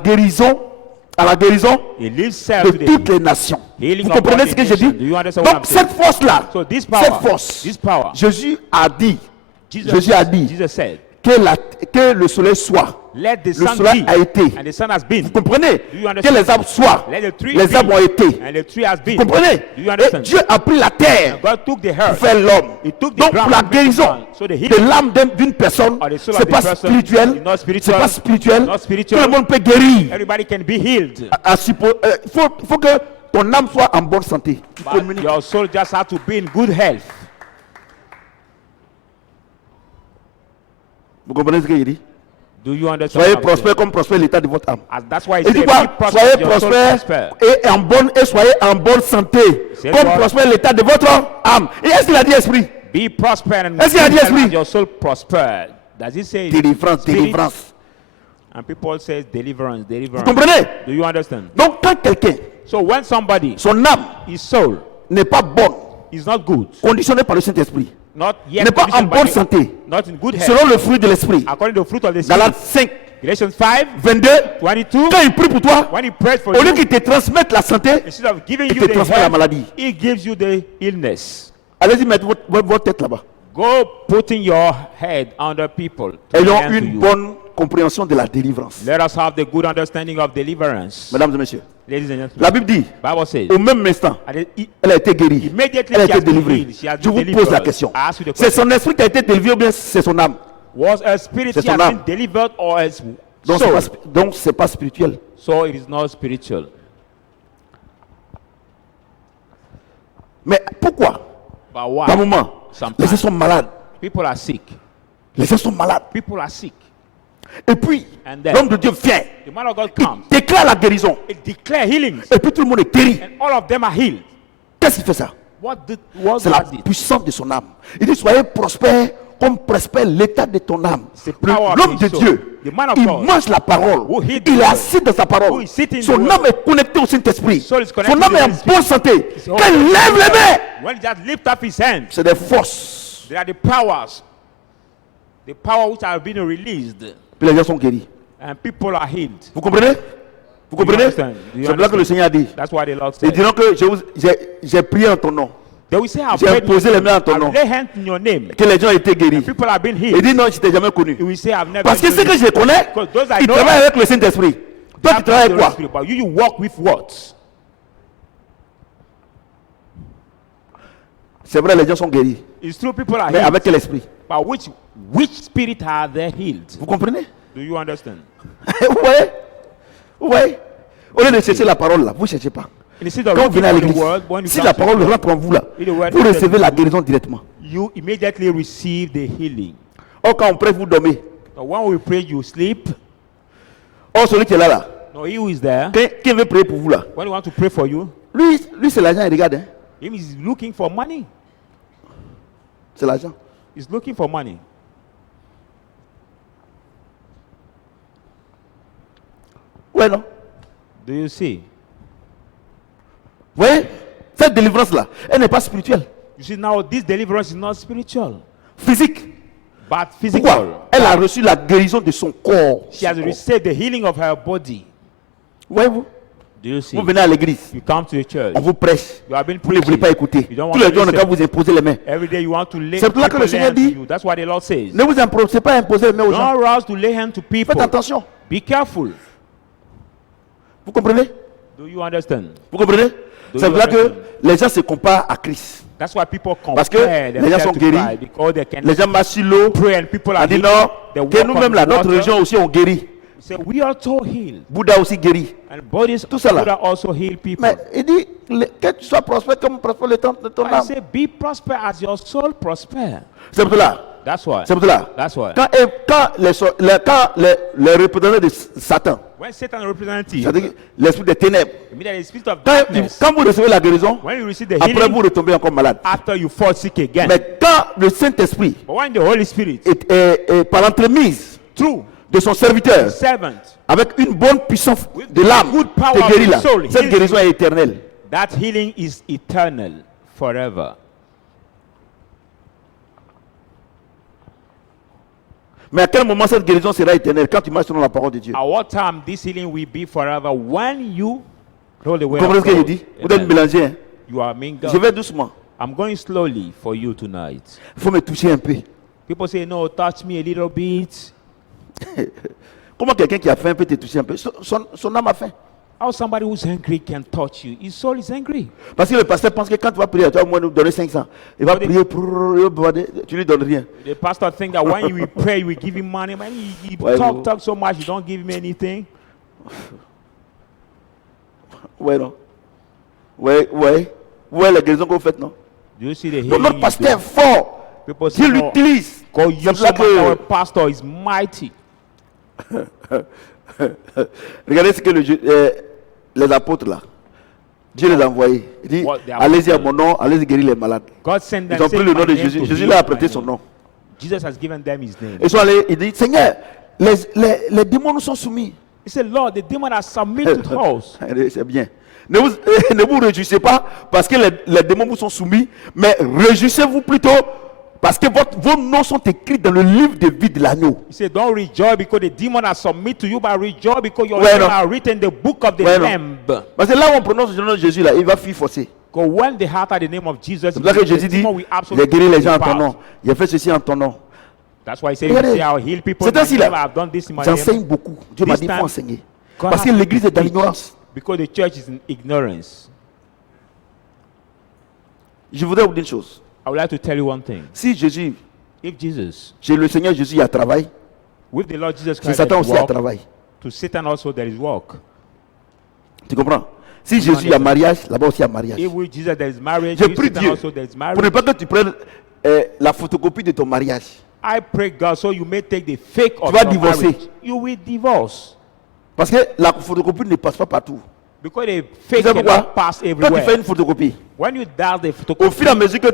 guérison it leaves de cells to the toutes les nations. healing Vous of comprenez all ce the que je nations. dis? Do you understand what Donc I'm saying? cette force-là, So this cette power, force, Jésus a dit Jesus said, que le soleil soit. let the Le sun soleil be, a été. and the sun has been. Vous comprenez? Do you Que understand? les arbres soient. Let the tree Les be, arbres ont été. and the tree has been. Vous comprenez? Do you Et understand? Dieu a pris la terre God took the pour earth, faire l'homme. He took the Donc ground pour la to make the guérison man. So the de healing l'âme d'une personne, or the soul c'est of the pas person spirituel. is not C'est spiritual. pas spirituel. Not Tout spiritual. le monde peut guérir. Everybody can be healed. Il faut que ton âme soit en bonne santé. Tu But communiques. your soul just has to be in good health. Vous comprenez ce que il dit? Do you understand? Soyez what I'm saying? prospères comme prospère l'état de votre âme. That's why Et it dit says, quoi? be prosperous, Soyez your soul prospères prosper. et soyez en bonne santé. C'est Comme quoi? prospère l'état de votre âme. Et est-ce qu'il a dit esprit? Be prosper and Est-ce qu'il a dit good health esprit? as your soul prosper. Does it say Délivrance, spirit? délivrance. And people say deliverance, Vous deliverance. comprenez? Do you understand? Donc quand quelqu'un, So when somebody, son âme his soul n'est pas bonne, is not good. conditionné par le Saint-Esprit, Not yet n'est pas en conditioned by bonne the- santé, not in good health. selon le fruit de l'Esprit. According to the fruit of the Galates Spirit. 5, Galatians 5, 22, 22. quand il prie pour toi, When he prays for au lieu you, qu'il te transmette la santé, instead of giving il you te the transmet la health, maladie. he gives you the illness. Allez-y mettre votre tête là-bas. Go putting your head under people. to Ayons lend to une you. bonne compréhension de la délivrance. Let us have the good understanding of deliverance. Mesdames et messieurs, Ladies and gentlemen, la Bible dit, Bible says, au même instant, and elle a été guérie. immediately Elle a she has été been délivrée. healed. She has Je been vous pose la delivered. question. I ask you the C'est question. son esprit qui a été délivré ou bien c'est son âme? Was a spirit C'est she has son âme. been delivered or its Donc soul? c'est pas spirituel. So it is not spiritual. Mais pourquoi? But why? Par moment, les Sometimes gens sont malades. people are sick. Les gens sont malades. People are sick. Et puis, And then- l'homme de Dieu vient. The man of God Il comes. déclare la guérison. It declares healings. Et puis tout le monde est guéri. And all of them are healed. Qu'est-ce qui fait ça? What C'est la does it? puissance de son âme. Il dit, soyez prospères comme prospère l'état de ton âme. C'est power of L'homme his de soul. Dieu, The man of il God. mange la parole. Who heed Il the est word. assis dans sa Who parole. is sitting in Son the âme word. est connectée au Saint-Esprit. Soul is Son connected âme to est the en Holy Spirit. bonne santé. His Quand whole- il lève les mains, When he just lift up his hands, c'est des forces. there are the powers. The power which have been released. Puis les gens sont guéris. And people are healed. Vous comprenez? Vous comprenez? understand? Do you C'est pour ça que le understand? Seigneur a dit. That's why the Lord Ils said. diront que j'ai prié en ton nom. They will say, I've J'ai prayed imposé in les your mains en name. ton nom. I've laid hands in your name. Que les gens aient été guéris. People have been Il healed. dit non, je t'ai jamais connu. He will say, I've never Parce que known ceux que you. je connais, Because those I ils know, travaillent avec le Saint-Esprit. Toi, tu have travailles the avec quoi? Holy Spirit, but you walk with what? C'est vrai, les gens sont guéris. It's true, people are Mais healed. avec quel esprit? But which spirit are they healed? Vous comprenez? Do you understand? Vous voyez? Vous voyez? Au lieu de chercher la parole là, vous ne cherchez pas. Instead of Quand vous looking venez à for the l'église, word, when you si come la to parole church, rentre en vous là, if the word vous enters recevez in la you, guérison directement. you immediately receive the healing. Or quand on prie, vous dormez. So when we pray, you sleep. Or celui qui est là, là, No, he who is there, qui veut prier pour vous là, when we want to pray for you, lui c'est l'argent, il regarde. Hein. him is looking for money. C'est l'argent. He's looking for money. Ouais, non? Do you see? Vous voyez? Cette délivrance-là, elle n'est pas spirituelle. You see, now this deliverance is not spiritual, Physique. but physical. Pourquoi? Elle a reçu la guérison de son corps. She has received the healing of her body. Voyez-vous? Do you see? Vous venez à l'église, You come to the church. on vous prêche. You have been Vous ne voulez preaching. pas écouter. You don't Tous want les to jours, on listen. va vous imposer les mains. Every day you want to lay C'est pour ça que le people Seigneur hands to dit, you. That's what the Lord says. Ne vous imposez pas imposer les mains aux gens. Don't rush to lay hands to people. Faites attention. Be careful. Vous comprenez? Do you understand? Vous comprenez? C'est pour ça que les gens se comparent à Christ. That's why people compare Parce que les gens themselves sont to guéris. Christ, because they can Les gens marchent sur l'eau. pray and people On are dit healed. non, They que walk nous-mêmes, on là, the notre water. religion aussi, on guérit. Say we are also healed. Bouddha aussi guérit. And bodies Tout ça là. Buddha also heal people. Mais il dit que tu sois prospère comme prospère le temps de ton I âme. say be prosper as your soul prosper. C'est pour cela. That's why. C'est pour cela. That's why. Quand les représentants de Satan, When Satan represents you, c'est-à-dire l'esprit des ténèbres, immediately the spirit of darkness, quand vous recevez la guérison, when you receive the après healing, vous retombez encore malade. after you fall sick again. Mais quand le Saint-Esprit But when the Holy Spirit, est par l'entremise through de son serviteur, servant, avec une bonne puissance With de l'âme, good power te guérit of là. the soul, Cette heals guérison est éternelle. that healing is eternal forever. Mais à quel moment cette guérison sera éternelle? Quand tu marches selon la parole de Dieu. At what time this healing will be forever? When you hold the way Vous comprenez of ce que je God. dis? Vous êtes Amen. mélangé. Hein? You are mingled. Je vais doucement. I'm going slowly for you tonight. Il faut me toucher un peu. People say, no, touch me a little bit. Comment quelqu'un qui a faim peut te toucher un peu? Son âme a faim. How somebody who's angry can touch you? His soul is angry. Parce que le pasteur pense que quand tu vas prier, tu vas au moins nous donner 500. Il va prier, tu lui donnes rien. The pastor think that when you will pray, you will give him money. When he Ouais, talk so much, you don't give him anything. Ouais, non. Ouais, la guérison que vous faites, non? Do you see the Donc, healing? notre you pasteur est do? fort. People say, Dieu no, l'utilise. God C'est use pour ça someone, our que, pastor is mighty. regardez ce que les apôtres là, Dieu les a envoyés. Il dit, What they are allez-y à doing. mon nom, allez-y guérir les malades. God sent them. Ils ont say pris le nom my de name Jésus. to Jésus heal leur a my prêté name. son nom. Jesus has given them his name. Ils sont allés, ils disent, Seigneur, les démons nous sont soumis. He said, Lord, the demon has submitted to us. C'est bien. ne vous réjouissez pas parce que les démons vous sont soumis, mais réjouissez-vous plutôt parce que vos noms sont écrits dans le livre de vie de l'agneau. He said, don't rejoice because the demon has submit to you, but rejoice because your Ouais, name non. are written in the book of the Ouais, non. Lamb. Parce que là où on prononce le nom de Jésus, là, il va fuir forcer. Because when they utter the name of Jesus, C'est pour ça que the Jésus dit, demon will j'ai absolutely guéri les gens en ton depart. nom. J'ai fait ceci en ton nom. That's why he said, Regardez, you say, I'll heal people. c'est in my ainsi name, là. I've done this in my name. J'enseigne beaucoup. Dieu m'a This dit, il faut time, enseigner. God Parce que has l'église to est dans teach. l'ignorance. Because the church is in ignorance. Je voudrais vous dire une chose. I would like to tell you one thing. Si Jésus, If Jesus, j'ai le Seigneur Jésus, il y a travail. with the Lord Jesus C'est Christ, Satan there aussi is il y a work, travail. to Satan also there is work. Tu comprends? Si Jésus, il y a mariage, là-bas aussi il y a mariage. If with Jesus there is marriage, Je with prie Satan Dieu also there is pour marriage. ne pas que tu prennes la photocopie de ton mariage. I pray God so you may take the fake of vas your divorcer. marriage. You will divorce. Parce que la photocopie ne passe pas partout. Because the Tu fake sais cannot pourquoi? pass Quand tu everywhere. fais une photocopie, When you does the au photocopy, fur et à mesure que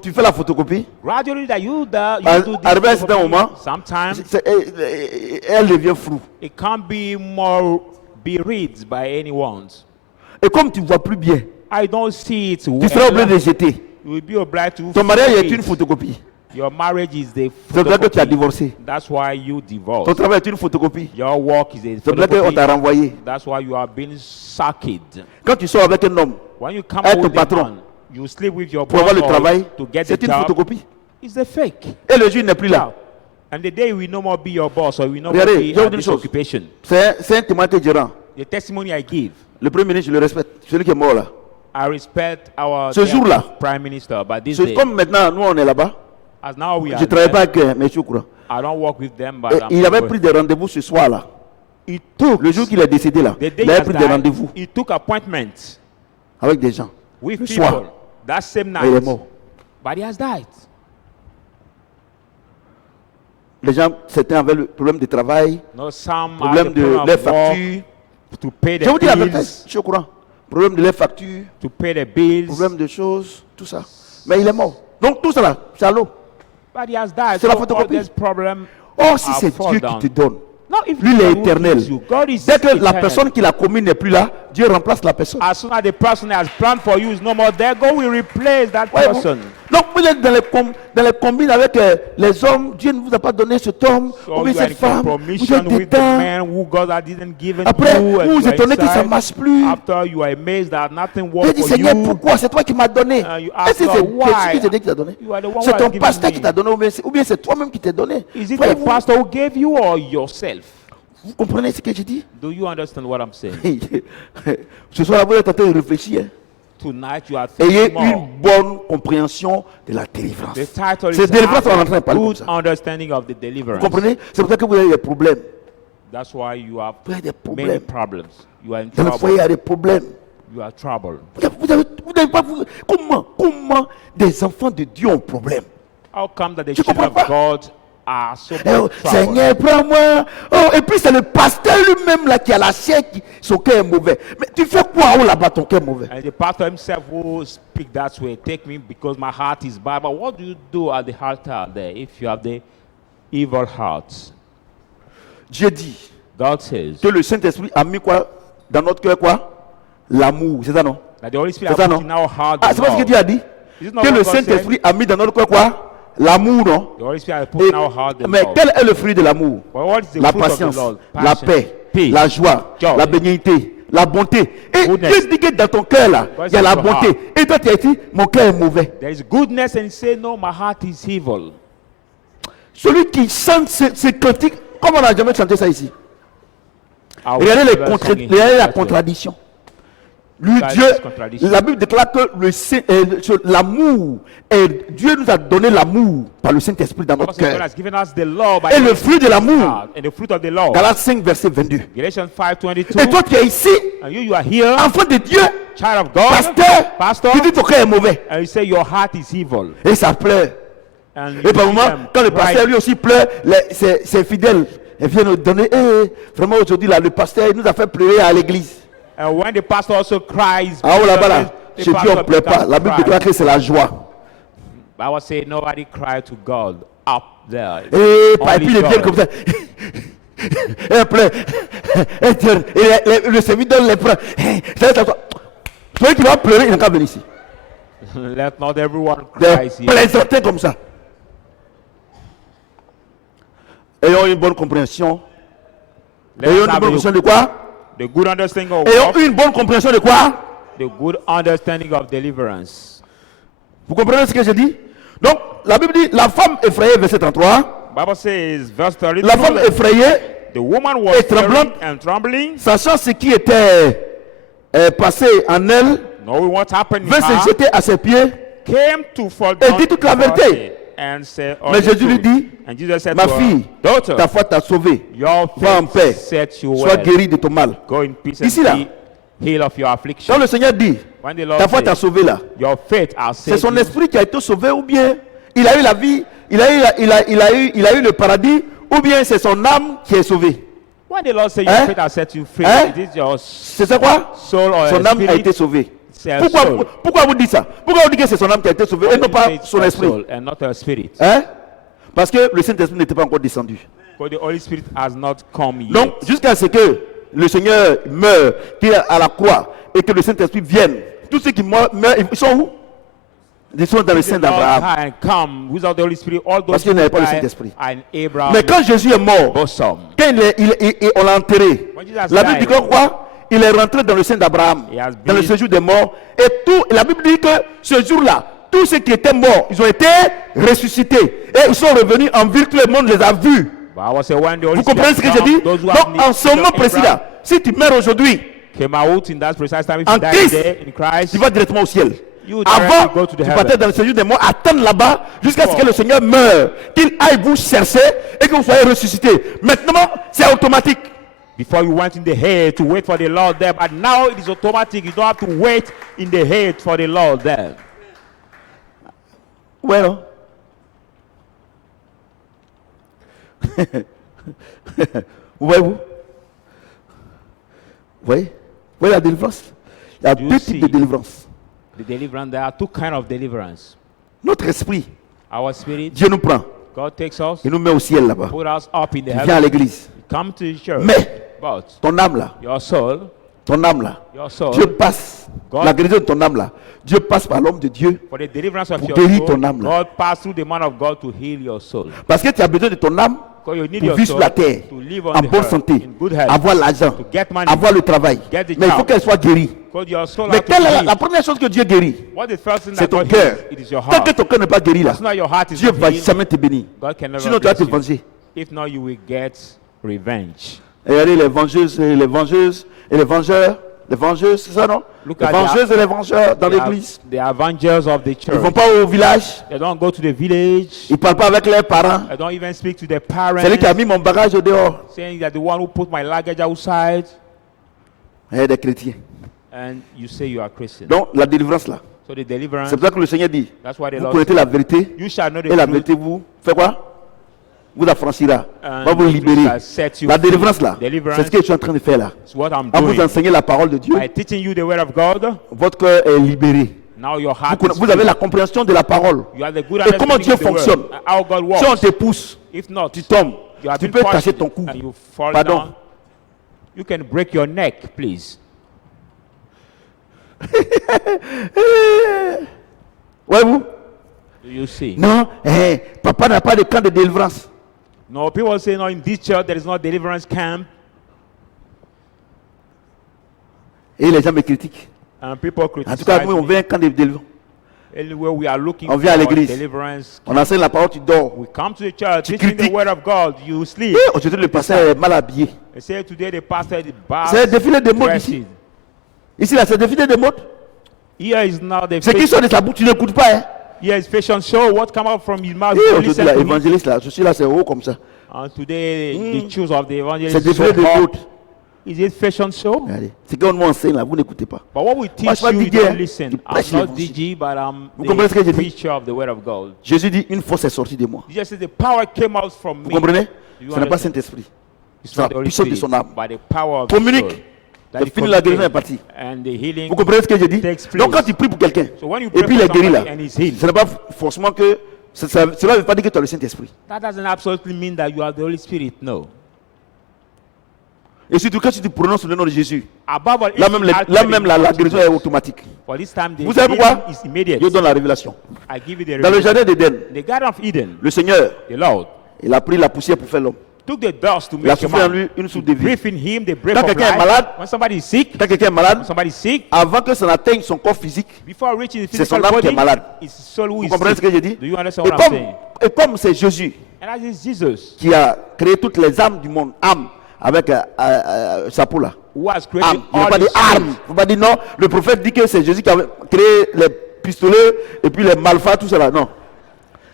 tu fais la photocopie, gradually that you do arrivé à un this certain photocopy, moment, sometimes elle devient floue. it can't be more be read by anyone. Et comme tu ne vois plus bien, I don't see it tu seras obligé de well. jeter. You will be obliged to Ton mariage throw est it. une photocopie. Your marriage is the C'est pour ça que tu as photocopy. divorcé. That's why you divorce. Ton travail est une photocopie. Your work is a C'est pour ça qu'on photocopy. t'a renvoyé. That's why you are being sacked. Quand tu sors avec un homme When you come avec out ton with a patron man, you sleep with your pour avoir boss le or travail, to get the c'est une job. photocopie. It's a fake. Et le jour, il n'est plus là. And the day you will no more be your boss or you will no more Regardez, be je vais vous at dire une this chose. occupation. C'est un témoin que je rends. The testimony I give, Le premier ministre, je le respecte. Celui qui est mort là. I respect our Ce jour-là, prime minister, but this C'est day, comme maintenant, nous on est là-bas. as now we Je are ne travaille pas there, avec mais je suis au courant. I don't work with them, but Et I'm il avait going. pris des rendez-vous ce soir-là. He took Le jour qu'il est décédé là, the day il he avait has pris des died, rendez-vous he took appointments avec des gens. with Le people soir. that same Et il est night, mort. but he has died. Les gens, certains avaient le problème de travail, No, some problème have the de problem leurs of work, factures. to pay Je vous the dis la vérité, bills, je suis au courant. Problème de leurs factures, to pay the bills, problème de choses, tout ça. Mais il est mort. Donc tout ça là, c'est à l'eau. but he has died. C'est la So all photocopie. this problem Or si are c'est fall Dieu down. qui te donne, No, if lui il est God who éternel. gives you, God is Dès que la eternal. personne qui l'a commis n'est plus là, Dieu remplace la personne. As soon as the person has planned for you is no more there, God will replace that Voyez-vous? person. Donc vous êtes dans les combines avec les hommes, Dieu ne vous a pas donné cet homme, So ou bien you are cette in femme, vous compromission êtes with the dedans. man who God didn't give Après, you. and vous vous you are étonnez que ça ne inside. marche plus. After you are amazed that nothing J'ai works dit, for Seigneur, you. pourquoi? C'est toi qui m'as donné. You Est-ce que ask c'est God, why? Dieu qui t'a donné? You are the one who C'est has ton given pasteur me. qui t'a donné, ou bien c'est toi-même qui t'es donné. Is it the Voyez-vous? pastor who gave you or yourself? Vous comprenez ce que je dis? Do you understand what I'm saying? Ce soir, vous êtes en train de réfléchir. Tonight you are Ayez thinking more. une bonne compréhension de la délivrance. The title C'est is délivrance, on est en train de Have a parler comme Good ça. Understanding of the Vous Deliverance. comprenez? C'est pour ça que vous avez des problèmes. That's why you have Vous avez des many problèmes. problems. You are in Dans le foyer, il y trouble. a des problèmes. You are trouble. Vous n'avez pas. Comment des enfants de Dieu ont problème? How come that the Je children comprends of God are so Eh oh, much trouble? Seigneur, prends-moi. Oh, et puis c'est le pasteur lui-même là qui a la chair, son cœur est mauvais. Mais tu fais quoi oh, là-bas, ton cœur est mauvais? And the pastor himself will speak that way. Take me because my heart is bad. But what do you do at the altar there if you have the evil heart? Dieu dit God says que le Saint-Esprit a mis quoi dans notre cœur, quoi? L'amour, c'est ça non? that the Holy Spirit C'est has ça put non? in our heart Ah, the c'est pas ce que love. Dieu a dit? Is it not Que what le God said? Saint-Esprit a mis dans notre cœur quoi? L'amour, non? The Holy Spirit has put Et- in our heart the mais love. quel est le fruit de l'amour? Well, what is the La fruit of patience, the Lord? la Passion, paix, peace, la joie, joy, la bénignité, la bonté. Et Goodness. Dieu dit que dans ton cœur là, God il y a says la your bonté. heart. Et toi tu as dit, mon cœur est mauvais. There is goodness and you say, no, my heart is evil. Celui qui chante ces cantiques, comme on n'a jamais chanté ça ici. I will Regardez, never sing it regardez la that way. contradiction. Lui, That Dieu, is contradiction. la Bible déclare que l'amour, Dieu nous a donné l'amour par le Saint-Esprit dans notre Because God cœur. has given us the law by Et the le fruit de l'amour, heart. And the fruit of the law. Galates 5, verset 22. Galatians Et 5:22. toi, tu es ici, And you are here, enfant de Dieu, child of God, pasteur, tu dis ton cœur est mauvais. and you say your heart is evil. Et ça pleure. And Et par see moment, them quand le cry. pasteur lui aussi pleure, ses fidèles viennent nous donner. Vraiment aujourd'hui, là, le pasteur il nous a fait pleurer à l'église. And when the pastor also cries, Ah, oh là-bas, là, the chez Dieu, on ne pastor pleure pas. becomes La Bible cry. déclare que c'est la joie. Bible say nobody cry to God up there. Et Only puis ils God. viennent comme ça. Et pleure. Et le serviteur les prend. Celui qui va pleurer, il n'a qu'à venir ici. Let not everyone Des cry here. plaisantins comme ça. Ayons une bonne compréhension. Let Ayons us une have bonne compréhension de quoi? the good understanding of Ayons what? une bonne compréhension de quoi? The good understanding of deliverance. Vous comprenez ce que je dis? Donc, la Bible dit, la femme effrayée, verset 33, Bible says, verse 32, la femme effrayée, the woman was et tremblante, fearing and trembling, sachant ce qui était passé en elle, knowing what happened in veut se her, jeter à ses pieds. came to fall Elle down dit toute la before vérité. him and said, all Mais the Jésus lui truth. dit, And Jesus said ma to her, fille, daughter, ta foi t'a sauvée. your Va en paix. faith set you Sois well. guérie de ton mal. Go in peace Ici, and là. be healed of your affliction. Quand le Seigneur dit, When the Lord ta foi t'a says, sauvé là, your faith has c'est saved son you, esprit qui a été sauvé ou bien il a eu la vie, il a eu le paradis ou bien c'est son âme qui est sauvée. when the Lord says your Hein? faith has set you free, Hein? it is your C'est ça quoi? soul or Son your âme a spirit. été sauvée. C'est un soul. Pourquoi vous dites ça? Pourquoi vous dites que c'est son âme qui a été sauvée et non pas It's son a esprit? soul and not a spirit. Hein? Parce que le Saint-Esprit n'était pas encore descendu. Because the Holy Spirit has not come yet. Donc, jusqu'à ce que le Seigneur meure, qu'il est à la croix et que le Saint-Esprit vienne, tous ceux qui meurent, ils sont où? Ils sont dans le The sein Lord d'Abraham. can come without the Holy Spirit. All Parce those qu'il who n'avait pas le die Saint-Esprit. are in Abraham. Mais quand Jésus est mort, bosom. quand on l'a enterré, When Jesus la Bible dit died, que quoi? Il est rentré dans le sein d'Abraham, He has dans le been- séjour des morts. Et tout, la Bible dit que ce jour-là, tous ceux qui étaient morts, ils ont été ressuscités. Et ils sont revenus en ville, tout le monde les a vus. But I was saying when the Holy Vous comprenez ce que Spirit je dis? come, those who have Donc, en ce moment précis-là, si tu meurs aujourd'hui, came out in that precise time, if En you die Christ, there in Christ, tu vas directement au ciel. You directly Avant, go to the tu heaven. partais dans le séjour des morts, attendre là-bas jusqu'à ce que le Seigneur meure, qu'il aille vous chercher et que vous soyez ressuscité. Maintenant, c'est automatique. before you went in the head to wait for the Lord there, but now it is automatic. You don't have to wait in the head for the Lord there. Ouais, non? Vous voyez-vous? Vous voyez? Vous voyez la délivrance? Il y a Do you deux see? types de délivrance. The deliverance, there are two kinds of deliverance. Notre esprit, Our spirit, Dieu nous prend, God takes us, il nous met au ciel là-bas. put us up in the Il vient à heaven, l'église. come to the church. Mais But ton âme là, your soul, Dieu passe, God- la guérison de ton âme là, Dieu passe par l'homme de Dieu for the deliverance of Pour your guérir soul, ton âme, là. God passed through the man of God to heal your soul. parce que tu as besoin de ton âme Because you need pour your vivre sur soul la terre, to live on en the bonne earth, santé, in good health, avoir l'argent, to get money, avoir le travail. get the Mais il faut job. qu'elle soit guérie. Because your soul Mais has to quelle be est la healed. première chose que Dieu guérit? What the first thing C'est that ton God cœur. heals, it is your Tant heart. que ton cœur n'est pas guéri là, As long as your heart is Dieu not va healed, jamais te bénir. God can never Sinon tu vas te bless you. venger. If not, you will get revenge. Et regardez les vengeuses et les vengeuses et les vengeurs. Les vengeuses, c'est ça non? Look Les at vengeuses et les vengeurs dans l'église. The avengers of the Ils ne vont church. pas au village. They don't go to the village. Ils ne parlent pas avec leurs parents. They don't even speak to their C'est lui qui a parents. mis mon bagage au dehors. Saying that the one who put my luggage outside, Et des chrétiens. and you say you are Christian. Donc la délivrance là. So the deliverance, C'est pour ça que le Seigneur dit, that's why the vous Lord connaissez said, la vérité you shall know the et la truth, vérité vous fait quoi? Vous affranchira, and va vous the truth libérer. shall set you La free. délivrance là, Deliverance c'est ce que je suis en train de faire là. is what I'm En vous doing. enseignant la parole de Dieu, By teaching you the word of God, votre cœur est libéré. now your Vous, heart conna- is vous avez free. la compréhension de la parole. You have the good Et comment understanding Dieu of the word, fonctionne? and how God Si on works. te pousse, If not, tu tombes. you have Tu been peux pushed casser ton cou. and you fall Pardon. down. You can break your neck, please. Voyez-vous? Do you see? Non, papa n'a pas de camp de délivrance. No, people say, no, in this church there is no deliverance camp, Et les gens me critiquent. and people En criticize tout cas, nous, on me. veut un camp de délivrance. Anywhere we are looking On for vient à l'église. deliverance, On enseigne la parole, tu dors. we come to the church, Tu teaching the critiques. word of God, you sleep. Et aujourd'hui, le pasteur est mal habillé. They say today the pastor is bad. C'est un défilé de mode ici. Ici, là, c'est un défilé de mode. Here is now the Ce qui sort de sa bouche, tu n'écoutes pas. Hein? here is fashion show. What come out from his mouth? Et You aujourd'hui, listen là, to me. évangéliste, là, je suis là, c'est haut comme ça. And today the shoes of the evangelist C'est is so défilé de hot. mode. Is it fashion show? Regardez. Ce qu'on nous enseigne, là, vous n'écoutez pas. But what we Moi, teach je suis pas you, you DJ, hein. don't listen. Je I'm prêche not l'évangile. DJ, but I'm Vous comprenez ce que the je dis? preacher of the word of God. Jésus dit, une force est sortie de moi. Jesus said the power came out from Vous me. comprenez? Do you Ce n'est pas understand? Saint-Esprit. It's C'est not la the Holy puissance de Spirit, son âme. by the power of Communique. the soul. That C'est it fini, la guérison est communicates, partie. and the healing. Vous comprenez ce que je dis? Takes place. Donc quand tu pries pour quelqu'un, So when you et pray puis il for est guéri là, somebody and he's healed, ce n'est pas forcément que... Cela ne veut pas dire que tu as le Saint-Esprit. that doesn't absolutely mean that you have the Holy Spirit. No. Et surtout quand tu prononces le nom de Jésus, Above all, là if même, you ask là the même name la of guérison Jesus, est automatique. for this time, the Vous savez healing pourquoi? is immediate. Je donne la révélation. I give you the Dans le revelation. jardin d'Éden, In the Garden of Eden, le Seigneur, the Lord il a pris la poussière pour faire l'homme. took the dust to Il a make a soufflé en man. lui une souffle de vie. Breathe in him the breath Quand of quelqu'un est life. malade, When somebody is sick, Quand quelqu'un est malade, when somebody is sick, avant que ça n'atteigne son corps physique, before reaching the c'est son physical âme qui est body, malade. it's the soul who Vous is comprenez ce sick. que j'ai dit? Do you understand Et what I'm saying? comme c'est Jésus And that is Jesus qui a créé toutes les âmes du monde, âmes avec sa peau là. who has created Âme. Il ne faut all pas the dire armes. Il souls. ne faut pas dire non. Le prophète dit que c'est Jésus qui a créé les pistolets et puis les malfats, tout cela. Non.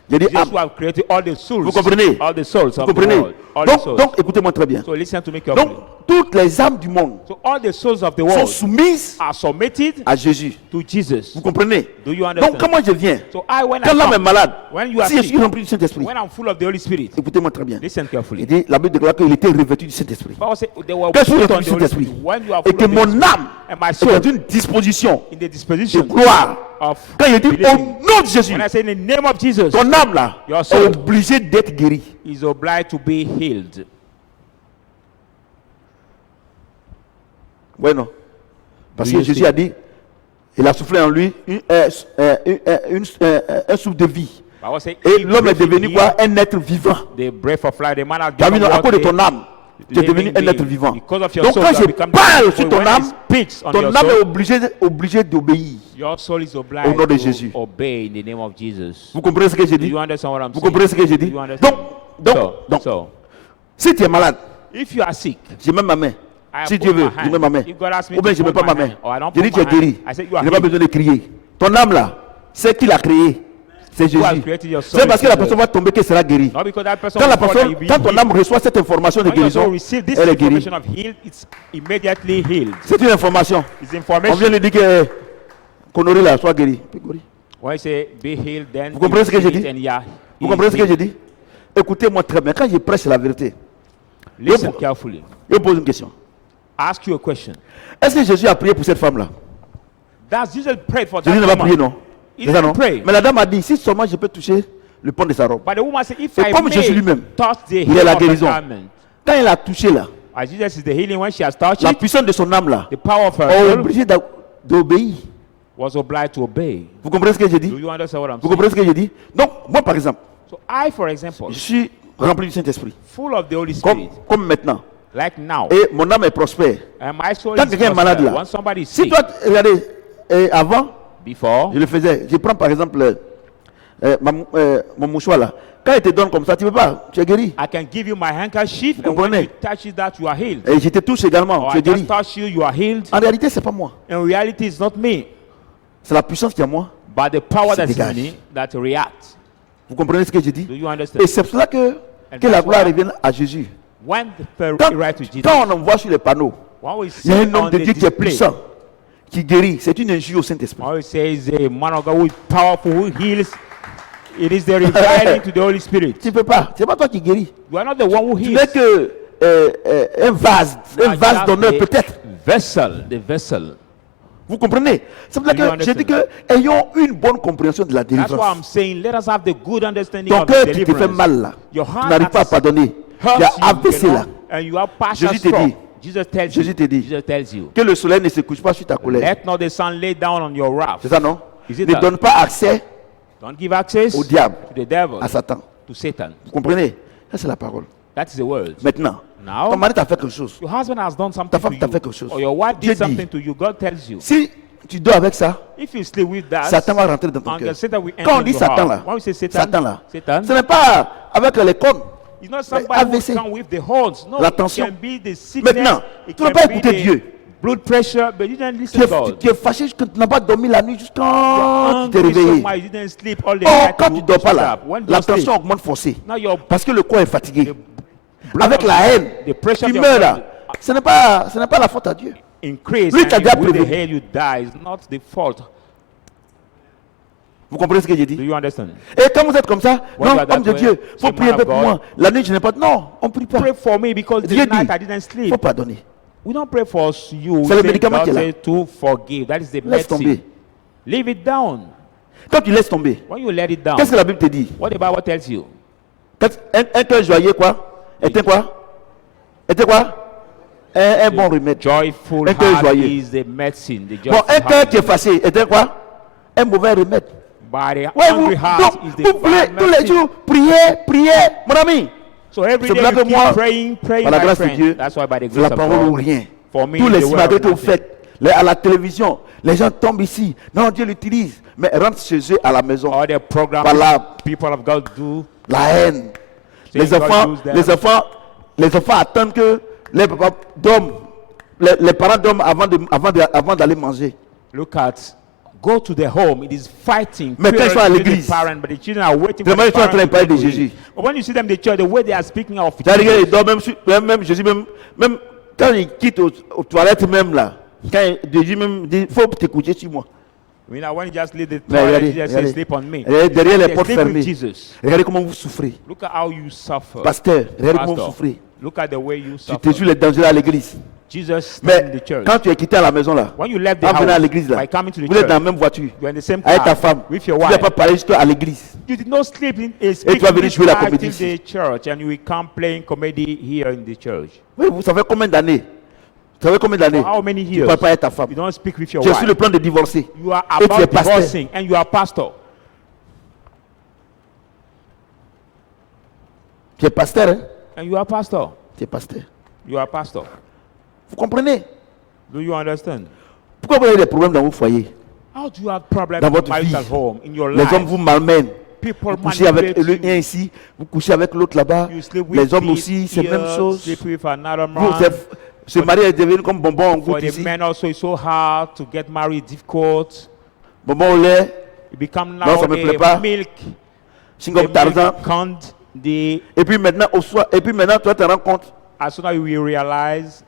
J'ai dit Jesus âme. who have created all the souls. Vous comprenez? All the souls Vous of the comprenez? world. All the souls. Donc écoutez-moi très bien. So listen to me carefully. Donc, toutes les âmes du monde So all the souls of the sont world soumises are submitted à Jésus. to Jesus. Vous comprenez? Do you understand? Donc, quand moi je viens, So when quand I l'âme est come, malade, when you are si je sick, suis rempli du Saint-Esprit, when I'm full of the Holy Spirit, écoutez-moi très bien. listen Il carefully. dit, la Bible déclare qu'il était revêtu du Saint-Esprit. Bible says they were Que je suis put on rempli the du Holy Saint-Esprit. Spirit. When you are Et full que of the mon Holy Spirit, âme and my est soul dans une disposition in the de disposition gloire. of Quand il dit au believing. nom de Jésus, When I say in the name of Jesus, ton âme là Your est soul obligée d'être guérie. is obliged to be healed. Ouais, non. Parce Do que you Jésus see? a dit, il a soufflé en lui un souffle de vie. Bible says, Et he l'homme est breathed in devenu him quoi? Un être vivant. The breath of life, the man has Tu as vu, become non, à cause de what ton âme, tu es devenu living un être being. vivant. Because of your Donc soul, quand you have je become parle living. sur So ton when âme, he speaks on ton your âme soul, est obligée d'obéir. your soul is Au obliged nom de Jésus. to obey in the name of Jesus. Vous comprenez ce que j'ai Do dit? you understand what I'm Vous saying? comprenez ce que j'ai dit? Do you understand? Donc, so, si tu es malade, if you are sick, je mets ma main. I Si put Dieu veut, my je mets ma main. If God asks me Ou bien to je ne mets put pas ma my main. hand, or I don't Je dis put tu es my guéri. hand, I say you Je are n'ai pas healed. besoin de crier. Ton âme là, c'est qui l'a créé. C'est Jésus. Who has created your soul C'est parce que is la Jesus. personne va tomber qu'elle sera guérie. Not because that person Quand, will fall that you'll be quand ton healed. âme reçoit cette information de When your soul guérison, receives this elle est guérie. information of healed, it's immediately healed. C'est une information. It's On information. vient lui dire que Connery là, soit guéri. When you say be healed, then Vous comprenez ce que you j'ai receive dit? it and you are Vous comprenez ce que healed. j'ai dit? Écoutez-moi très bien. Quand je prêche la vérité, Listen carefully. je pose une question. Ask you a question. Est-ce que Jésus a prié pour cette femme là? Does Jesus pray for that Jésus n'a pas woman? prié, non? He C'est ça, non? didn't pray. Mais la dame a dit, si seulement je peux toucher le pan de sa robe. But the woman said, if Et I comme Jésus may lui-même, touch the il est la hem of the guérison. garment. Quand il a touché là, As Jesus is the healing, when she has touched la it, puissance de son âme là, the power of her est soul obligée d'obéir. was obliged to obey. Vous comprenez ce que j'ai Do dit? you understand what I'm Vous saying? comprenez ce que j'ai dit? Donc, moi par exemple, So I, for example, je suis rempli du Saint-Esprit. full of the Holy Spirit, Comme maintenant. like now, Et mon âme est prospère. and my soul Quand is quelqu'un est malade prosper. là, When somebody is si sick, toi, regardez, avant, before, je le faisais. Je prends par exemple mon mouchoir là. Quand il te donne comme ça, tu ne peux pas, tu es guéri. I can give you my handkerchief, Vous and when comprenez? you touch it, that you are healed. Et je te touche également, Or tu I es guéri. just touch you, you are healed. En réalité, c'est pas moi. In reality, it's not me, C'est la puissance qui est en moi. but the power Se that's in dégage. me that reacts. Vous comprenez ce que je dis? Do you understand? Et c'est pour cela que la that's gloire why- revienne à Jésus. When the Quand, right to Jesus, quand on en voit sur les panneaux, when we il y a see un homme on de the Dieu qui est display, puissant, qui guérit. C'est une injure au Saint-Esprit. when we say is a man of God who is powerful, who heals, it is the reviling to the Holy Spirit. Tu ne peux pas. C'est pas toi qui guéris. You are not the one who Tu heals. n'es que un vase just d'honneur the peut-être. Vessel, the vessel. Vous comprenez? C'est pour ça Do you que j'ai dit que understand? ayons une bonne compréhension de la That's why I'm délivrance. saying let us have the good understanding Ton of cœur the qui te fait deliverance. mal là, Your tu heart n'arrives pas à that pardonner. Tu hurts as you, abaissé you là. know, and you have partial Jésus te stroke. dit. Jesus tells Jésus you. te dit. Jesus tells you. Que le soleil ne se couche pas sur ta colère. Let not the sun lay down on your wrath. C'est ça, non? Is it Ne that? donne pas accès Don't give access au diable, to the devil, à Satan. to Satan. Vous comprenez? Ça, c'est la parole. That is the word. Maintenant, Now, ton mari t'a fait quelque chose. your husband has done something Ta to femme t'a you, fait quelque chose. or your wife Dieu did dit. something to you. God tells you. Si tu dors avec ça, If you sleep with that, Satan va rentrer dans ton and cœur. Satan will enter Quand on dit your Satan heart. là, When we say Satan là, Satan, ce n'est pas avec les cornes. it's not somebody who AVC. come with the horns. No, La it tension. can be the sickness. Maintenant, it tu ne can peux pas be écouter the Dieu. blood pressure, but you didn't listen Tu to God. es fâché que tu n'as pas dormi la nuit jusqu'à quand tu t'es Hungry so réveillé. much, you didn't sleep all the Oh, night. quand you tu ne dors pas stood là, up. When you la don't sleep, tension augmente forcée. now your Parce que le corps est fatigué. blood Avec of la haine, the pressure tu of your meurs là. blood Ce n'est pas la faute à Dieu. increase, Lui qui a and déjà with the prévenu. hair you die. It's not the fault. Vous comprenez ce que j'ai Do dit? you understand? Et quand vous êtes comme ça, When non, you are that homme de way, Dieu, faut say, prier man un peu of pour God. moi. La nuit, je n'ai pas. Non, on ne prie pas. Pray for me because the Dieu night dit, I didn't il sleep. faut pardonner. We don't pray for you. C'est le Say médicament God qui est là. says to forgive. That is the Laisse tomber. medicine. Leave it down. Quand tu laisses tomber, When you let it down, qu'est-ce que la Bible te dit? what the Bible tells you? Un cœur joyeux, quoi? Était quoi? Était quoi? un bon remède. Joyful Un cœur heart joyeux. is the medicine. The Bon, joyful un cœur heart qui est fâché est quoi? Un mauvais remède. By the Ouais, vous, hungry heart is donc, the vous voulez bad tous les medicine. jours prier, prier, mon ami. So every C'est day pour ça you que keep moi, praying, par la my grâce de friend. Dieu, That's why by the c'est la grace of parole ou God, rien. for me, Tous les the word simagrées of que vous nothing. faites, à la télévision, les gens tombent ici. Non, Dieu l'utilise. Mais rentrent chez eux à la maison. All the programs Par la, people of God do. la haine. Saying God used them. Les enfants attendent que les papas dorment. Les parents dorment avant d'aller manger. Look at, go to the home. It is fighting. Mais quand ils sont à with the l'église, parent, but the children are waiting for vraiment, the ils sont en train de parents parler to de do it. Jésus. But when you see them in the church, the way they are speaking of C'est-à-dire Jesus, qu'ils dorment même Jésus, même quand ils quittent aux toilettes même là, quand Jésus même dit, il faut t'écouter sur moi. when you just leave the Mais toilet, regardez, Jesus says, regardez. sleep on me. Regardez derrière les They portes sleep with fermées. Jesus. Regardez comment vous souffrez. Look at how you suffer. Pasteur, regardez comment vous Pastor, souffrez. look at the way you Tu suffer. t'es sur les dangers à l'église. Jesus stand Mais in the church. quand tu es quitté à la maison là, When you left the en venant à house, l'église là, by coming to the vous êtes church, dans la même voiture you're in the same avec ta car femme. with Tu your n'as wife. pas parlé juste à l'église. You did not sleep in a tu vas venir jouer la speaking comédie in ici. the church, and you will come playing comedy here in the church. Oui, vous savez combien d'années? Vous savez combien d'années? For how many Tu ne years? parles pas avec ta femme. You don't speak with your Tu es sur wife. le plan de divorcer. You are Et tu es about pasteur. divorcing, and you are pastor. Tu es pasteur, hein? And you are pastor. Tu es pasteur. You are pastor. Vous comprenez? Do you understand? Pourquoi vous avez des problèmes dans vos foyers? How do you have problems Dans in votre marital vie. home, in your Les life? hommes vous malmènent. People Vous couchez avec manipulate le un you. ici, vous couchez avec l'autre là-bas. You sleep with Les hommes me aussi, c'est la même here, chose. sleep with another Vous, man. se marier est devenu comme bonbon en For goutte the ici. men also, it's so hard to get married, difficult. Bonbon au lait, It become Non, now ça me plaît pas. a milk, chewing-gum Tarzan. can't the Et puis maintenant, au soir, et puis maintenant, toi, tu te rends compte. as soon as you will realize.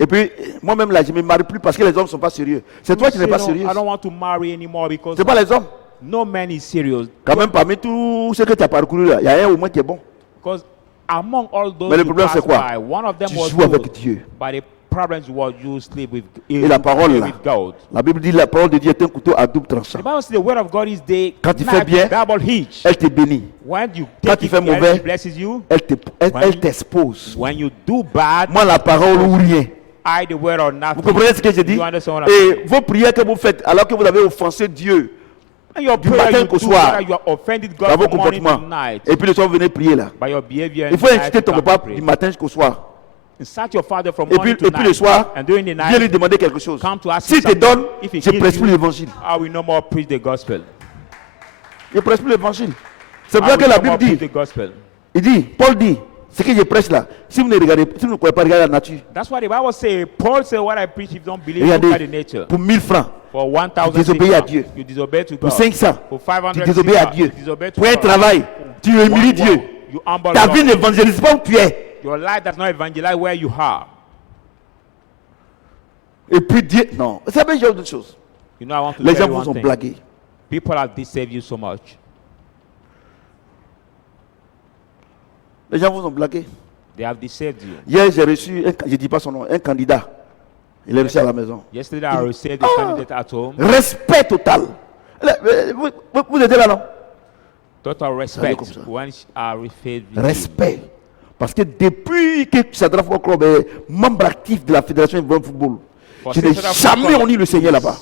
Et puis, moi-même là, je ne me marie plus parce que les hommes ne sont pas sérieux. C'est toi you qui n'es say, pas "No, sérieux. I don't want to marry anymore because Ce n'est pas les hommes. no man is serious. Quand même, parmi tout ce que tu as parcouru là, il y a un au moins qui est bon. Because among all those Mais le you problème, pass c'est quoi? by, one of them Tu was joues avec good, Dieu. but the problem was you sleep with, Et la parole là, with God. la Bible dit la parole de Dieu est un couteau à double tranchant. The Bible says the word of God is the Quand tu knife fais bien, double edged. Elle te bénit. When you Quand take tu it fais well, mauvais, he blesses you. Elle t'expose. When you do bad, Moi, la parole ou rien. I the word or nothing. Vous comprenez ce que je dis? You understand what I'm saying? Et vos prières que vous faites alors que vous avez offensé Dieu And your du prayer matin you qu'au do, soir, whether you are offended dans God vos from morning to comportements, night, et puis le soir vous venez prier là. by your behavior, Il faut inciter ton papa du matin jusqu'au soir. Insult your father from Et morning puis to le night. soir, And during the viens lui night, demander quelque chose. come to ask S'il you te something. donne, If he je gives prêche you, plus l'évangile. I will no more preach the gospel. Je prêche plus l'évangile. C'est I pour ça will que la no more Bible preach dit, the gospel. il dit, Paul dit, ce que je prêche là, si vous ne regardez, si vous ne pouvez pas regarder la nature, That's what the Bible says. Paul said, what I preach, if you don't believe, look at the regardez, nature. pour 1000 francs, For 1,000 tu désobéis à silver, Dieu. you disobey to pour God. 500, For tu 500 désobéis à silver, Dieu. you disobey to Pour un God. travail, tu humilies One Dieu. work, you humble Ta God. vie n'évangélise pas où tu es. Your life does not evangelize where you are. Et puis Dieu, non. Vous savez, j'ai autre chose. You know, I want to Les tell gens you vous one ont thing. blagué. People have deceived you so much. Les gens vous ont blagué. They have deceived you. Hier, j'ai reçu, je ne dis pas son nom, un candidat. Il est reçu à la maison. Yesterday, I received a candidate at home. Respect total. Vous étiez là, non? Total respect comme ça. when I received you. Respect. Parce que depuis que Sadra Football Club est membre actif de la Fédération de football, For je n'ai Sadra jamais Football honni le Seigneur là-bas.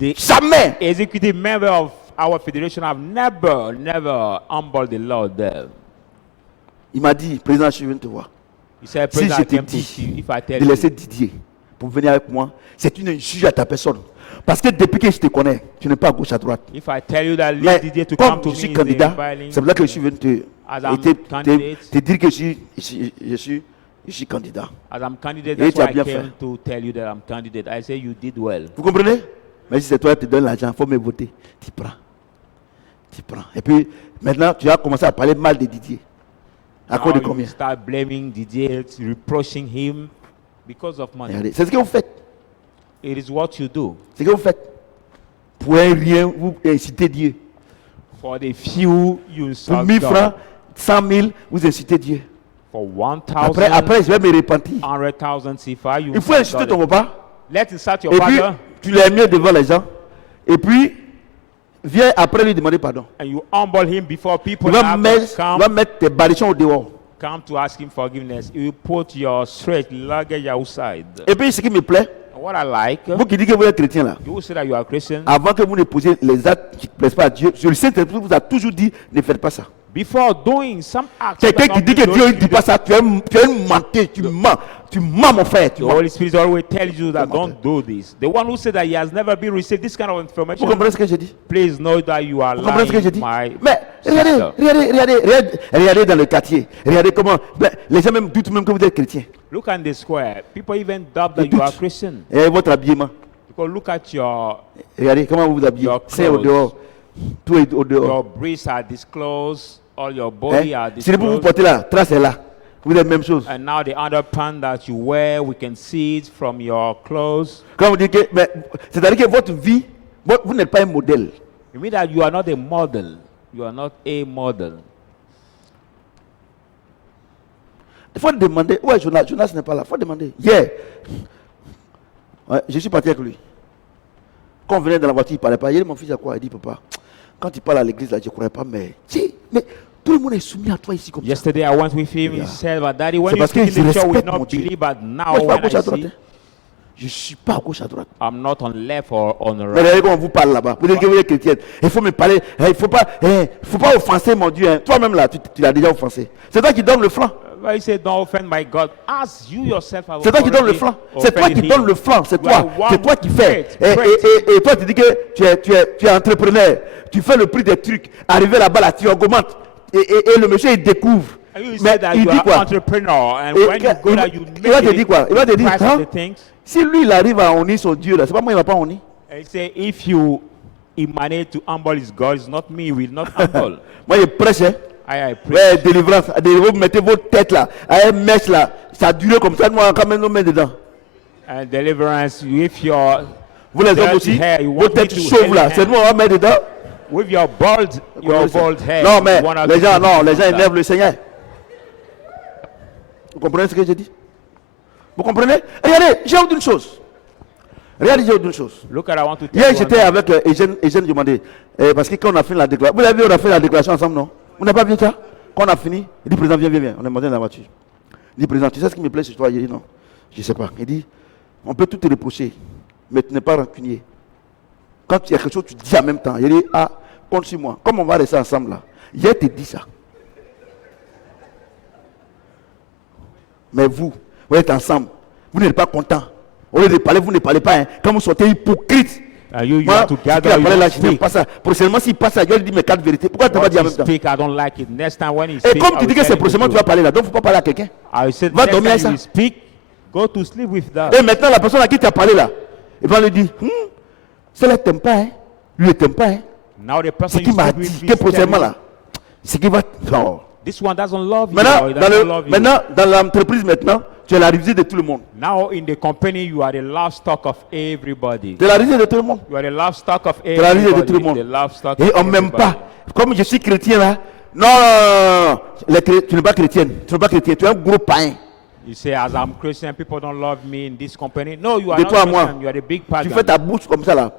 The Jamais. executive member of our federation have never humbled the Lord there. Il m'a dit, président, je suis venu te voir. He said, Si je President, I te came to dis see you. If I tell de laisser you, Didier pour venir avec moi, c'est une injure à ta personne. Parce que depuis que je te connais, tu n'es pas à gauche à droite. if I tell you that Mais leave Didier to come comme to je me suis is candidat, inviting, c'est pour ça que je suis venu te, as I'm candidate, te dire que je suis candidat. as I'm candidate, Et that's tu as why I bien came fait. to tell you that I'm candidate. I say you did well. Vous comprenez? Mais si c'est toi qui te donne l'argent, il faut me voter. Tu prends. Tu prends. Et puis maintenant, tu as commencé à parler mal de Didier. À cause de Now you combien? start blaming Didier, reproaching him because of money. Regardez, c'est ce que vous faites. It is what you do. C'est ce que vous faites. Pour un rien, vous incitez Dieu. For the few, you Pour insult 1000 God. francs, 100 000, vous incitez Dieu. For Après, je vais me repentir. 100,000 CFA, you Il faut insult inciter God. ton papa. Let's insult your Et puis, father tu l'as mis devant les gens. Et puis, viens après lui demander pardon. and you humble him before people Tu vas now mettre, come. tu vas mettre tes barichons au dehors. come to ask him forgiveness, you put your straight luggage outside. Et puis ce qui me plaît, And what I like, vous qui dites que vous êtes chrétien là, you will say that you are Christian. avant que vous ne posiez les actes qui ne plaisent pas à Dieu, sur le Saint-Esprit vous a toujours dit ne faites pas ça. Before doing some acts, Quelqu'un qui dit que Dieu ne dit pas ça, tu es un menteur, tu mens mon frère, tu the mens. Holy Spirit always tells you that don't do this. The one who said that he has never been received this kind of Vous information, comprenez ce que je dis? please know that you are Vous comprenez ce que je lying, dis? my Mais sister. regardez dans le quartier. Regardez comment les gens même doutent même que vous êtes chrétien. Look at the square. People even doubt that Ils you are doutent. Christian. Et votre habillement. Because look at your Regardez comment vous vous habillez. Your C'est au clothes. dehors. Tout est au dehors. your breasts are disclosed, all your body are Si vous vous disclosed. portez là, trace est là. Vous êtes la même chose. And now the underpants that you wear, we can see it from your clothes. Quand vous dites que, c'est-à-dire que votre vie, vous n'êtes pas un modèle. You mean that you are not a model. You are not a model. Il faut demander. Ouais, Jonas n'est pas là. Il faut demander. Hier, ouais, je suis parti avec lui. Quand on venait dans la voiture, il ne parlait pas. Il dit, mon fils, à quoi? Il dit, papa, quand il parle à l'église, là, je ne croyais pas, mais tout le monde est soumis à toi ici comme ça. Yesterday I went with him. Yeah. He said, "But Daddy, when C'est you parce speak que in je the church, we respecte mon not Dieu. believe. But Moi, now je ne suis pas à when gauche à I droite. see, Hein. Je ne suis pas à gauche à droite. I'm not on left or on the Mais right." regardez comment on vous parle là-bas. Vous dites que vous êtes chrétienne. Il faut me parler. Il ne faut pas offenser mon Dieu. Hein. Toi-même là, tu l'as déjà offensé. C'est toi qui donnes le flanc. But he said, "Don't offend my God." As you yourself have C'est toi qui donnes le already flanc. C'est toi qui offended donnes him. le flanc. C'est You are toi. one C'est toi qui fais. great. Et toi, tu dis que tu es entrepreneur. Tu fais le prix des trucs. Arrivé là-bas, là, tu augmentes. Et le monsieur, il découvre. And you Mais say that il you dit are quoi? entrepreneur, and Et when you go there, you il va te make dire quoi? Il va te dire, price hein? the things. Si lui, il arrive à honner son Dieu, là, c'est pas moi, il va pas honner. And he say, if you emanate to humble his God, it's not me, he will not humble. Moi, je prêche, hein. I pray. Ouais, délivrance. Vous mettez vos têtes là, à un mèche là. Ça a duré comme ça, moi, quand même, nous met dedans. And deliverance, if your Vous les hommes dirty aussi, hair, you vos want me têtes to chauves là, hand- c'est nous, on va mettre dedans. with your bald hair. Non, mais you want us les to gens, put non, it les on gens that. énervent le Seigneur. Vous comprenez ce que j'ai dit? Vous comprenez? Regardez, j'ai autre une chose. Regardez, j'ai autre une chose. Look at, I want to tell Hier, you j'étais one avec Eugène demandé. Parce que quand on a fini la déclaration, vous avez vu, on a fait la déclaration ensemble, non? Vous n'avez pas vu ça? Quand on a fini, il dit, président, viens. On est monté dans la voiture. Il dit, président, tu sais ce qui me plaît chez toi? Il dit, non, je ne sais pas. Il dit, on peut tout te reprocher, mais tu n'es pas rancunier. Quand il y a quelque chose, tu dis en même temps. Il dit, ah, compte sur moi. Comme on va rester ensemble là, hier, te dit ça. Mais vous êtes ensemble. Vous n'êtes pas content. Au lieu de parler, vous ne parlez pas. Hein. Quand vous sortez hypocrite. You Moi, are ce together, qu'il a you parlé là, don't je n'aime speak. pas ça. Prochainement, s'il passe ça, je lui dis mes quatre vérités. Pourquoi tu n'as pas What dit en he même temps? speak, I don't like it. Next time when he Et speak, comme I tu will dis que tell c'est him the prochainement, tu truth. vas parler là. Donc, il ne faut pas parler à quelqu'un. I said, Va next dormir time ça. you speak, go to sleep with that. Et maintenant, la personne à qui tu as parlé là, il va lui dire, cela ne t'aime pas. Hein. Lui, il ne t'aime pas. Hein. Now the Ce person you qu'il m'a speak with, dit, please que tell prochainement me, là, c'est qu'il va. Non. this one doesn't love you. Maintenant, or he doesn't love you. maintenant, dans l'entreprise, maintenant, tu es la risée de tout le monde. Now in the company, you are the livestock of everybody. Tu es la risée de tout le monde. You are the livestock of Tu es la risée de everybody. tout le monde. The livestock Et of on ne m'aime everybody. pas. Comme je suis chrétien là. Non. Tu n'es pas chrétienne. Tu n'es pas chrétien. Tu es un gros païen. You say, as I'm Christian, people don't love me in this company. No, you are De not toi à moi. Christian. You are the big Tu pagan. fais ta bouche comme ça là.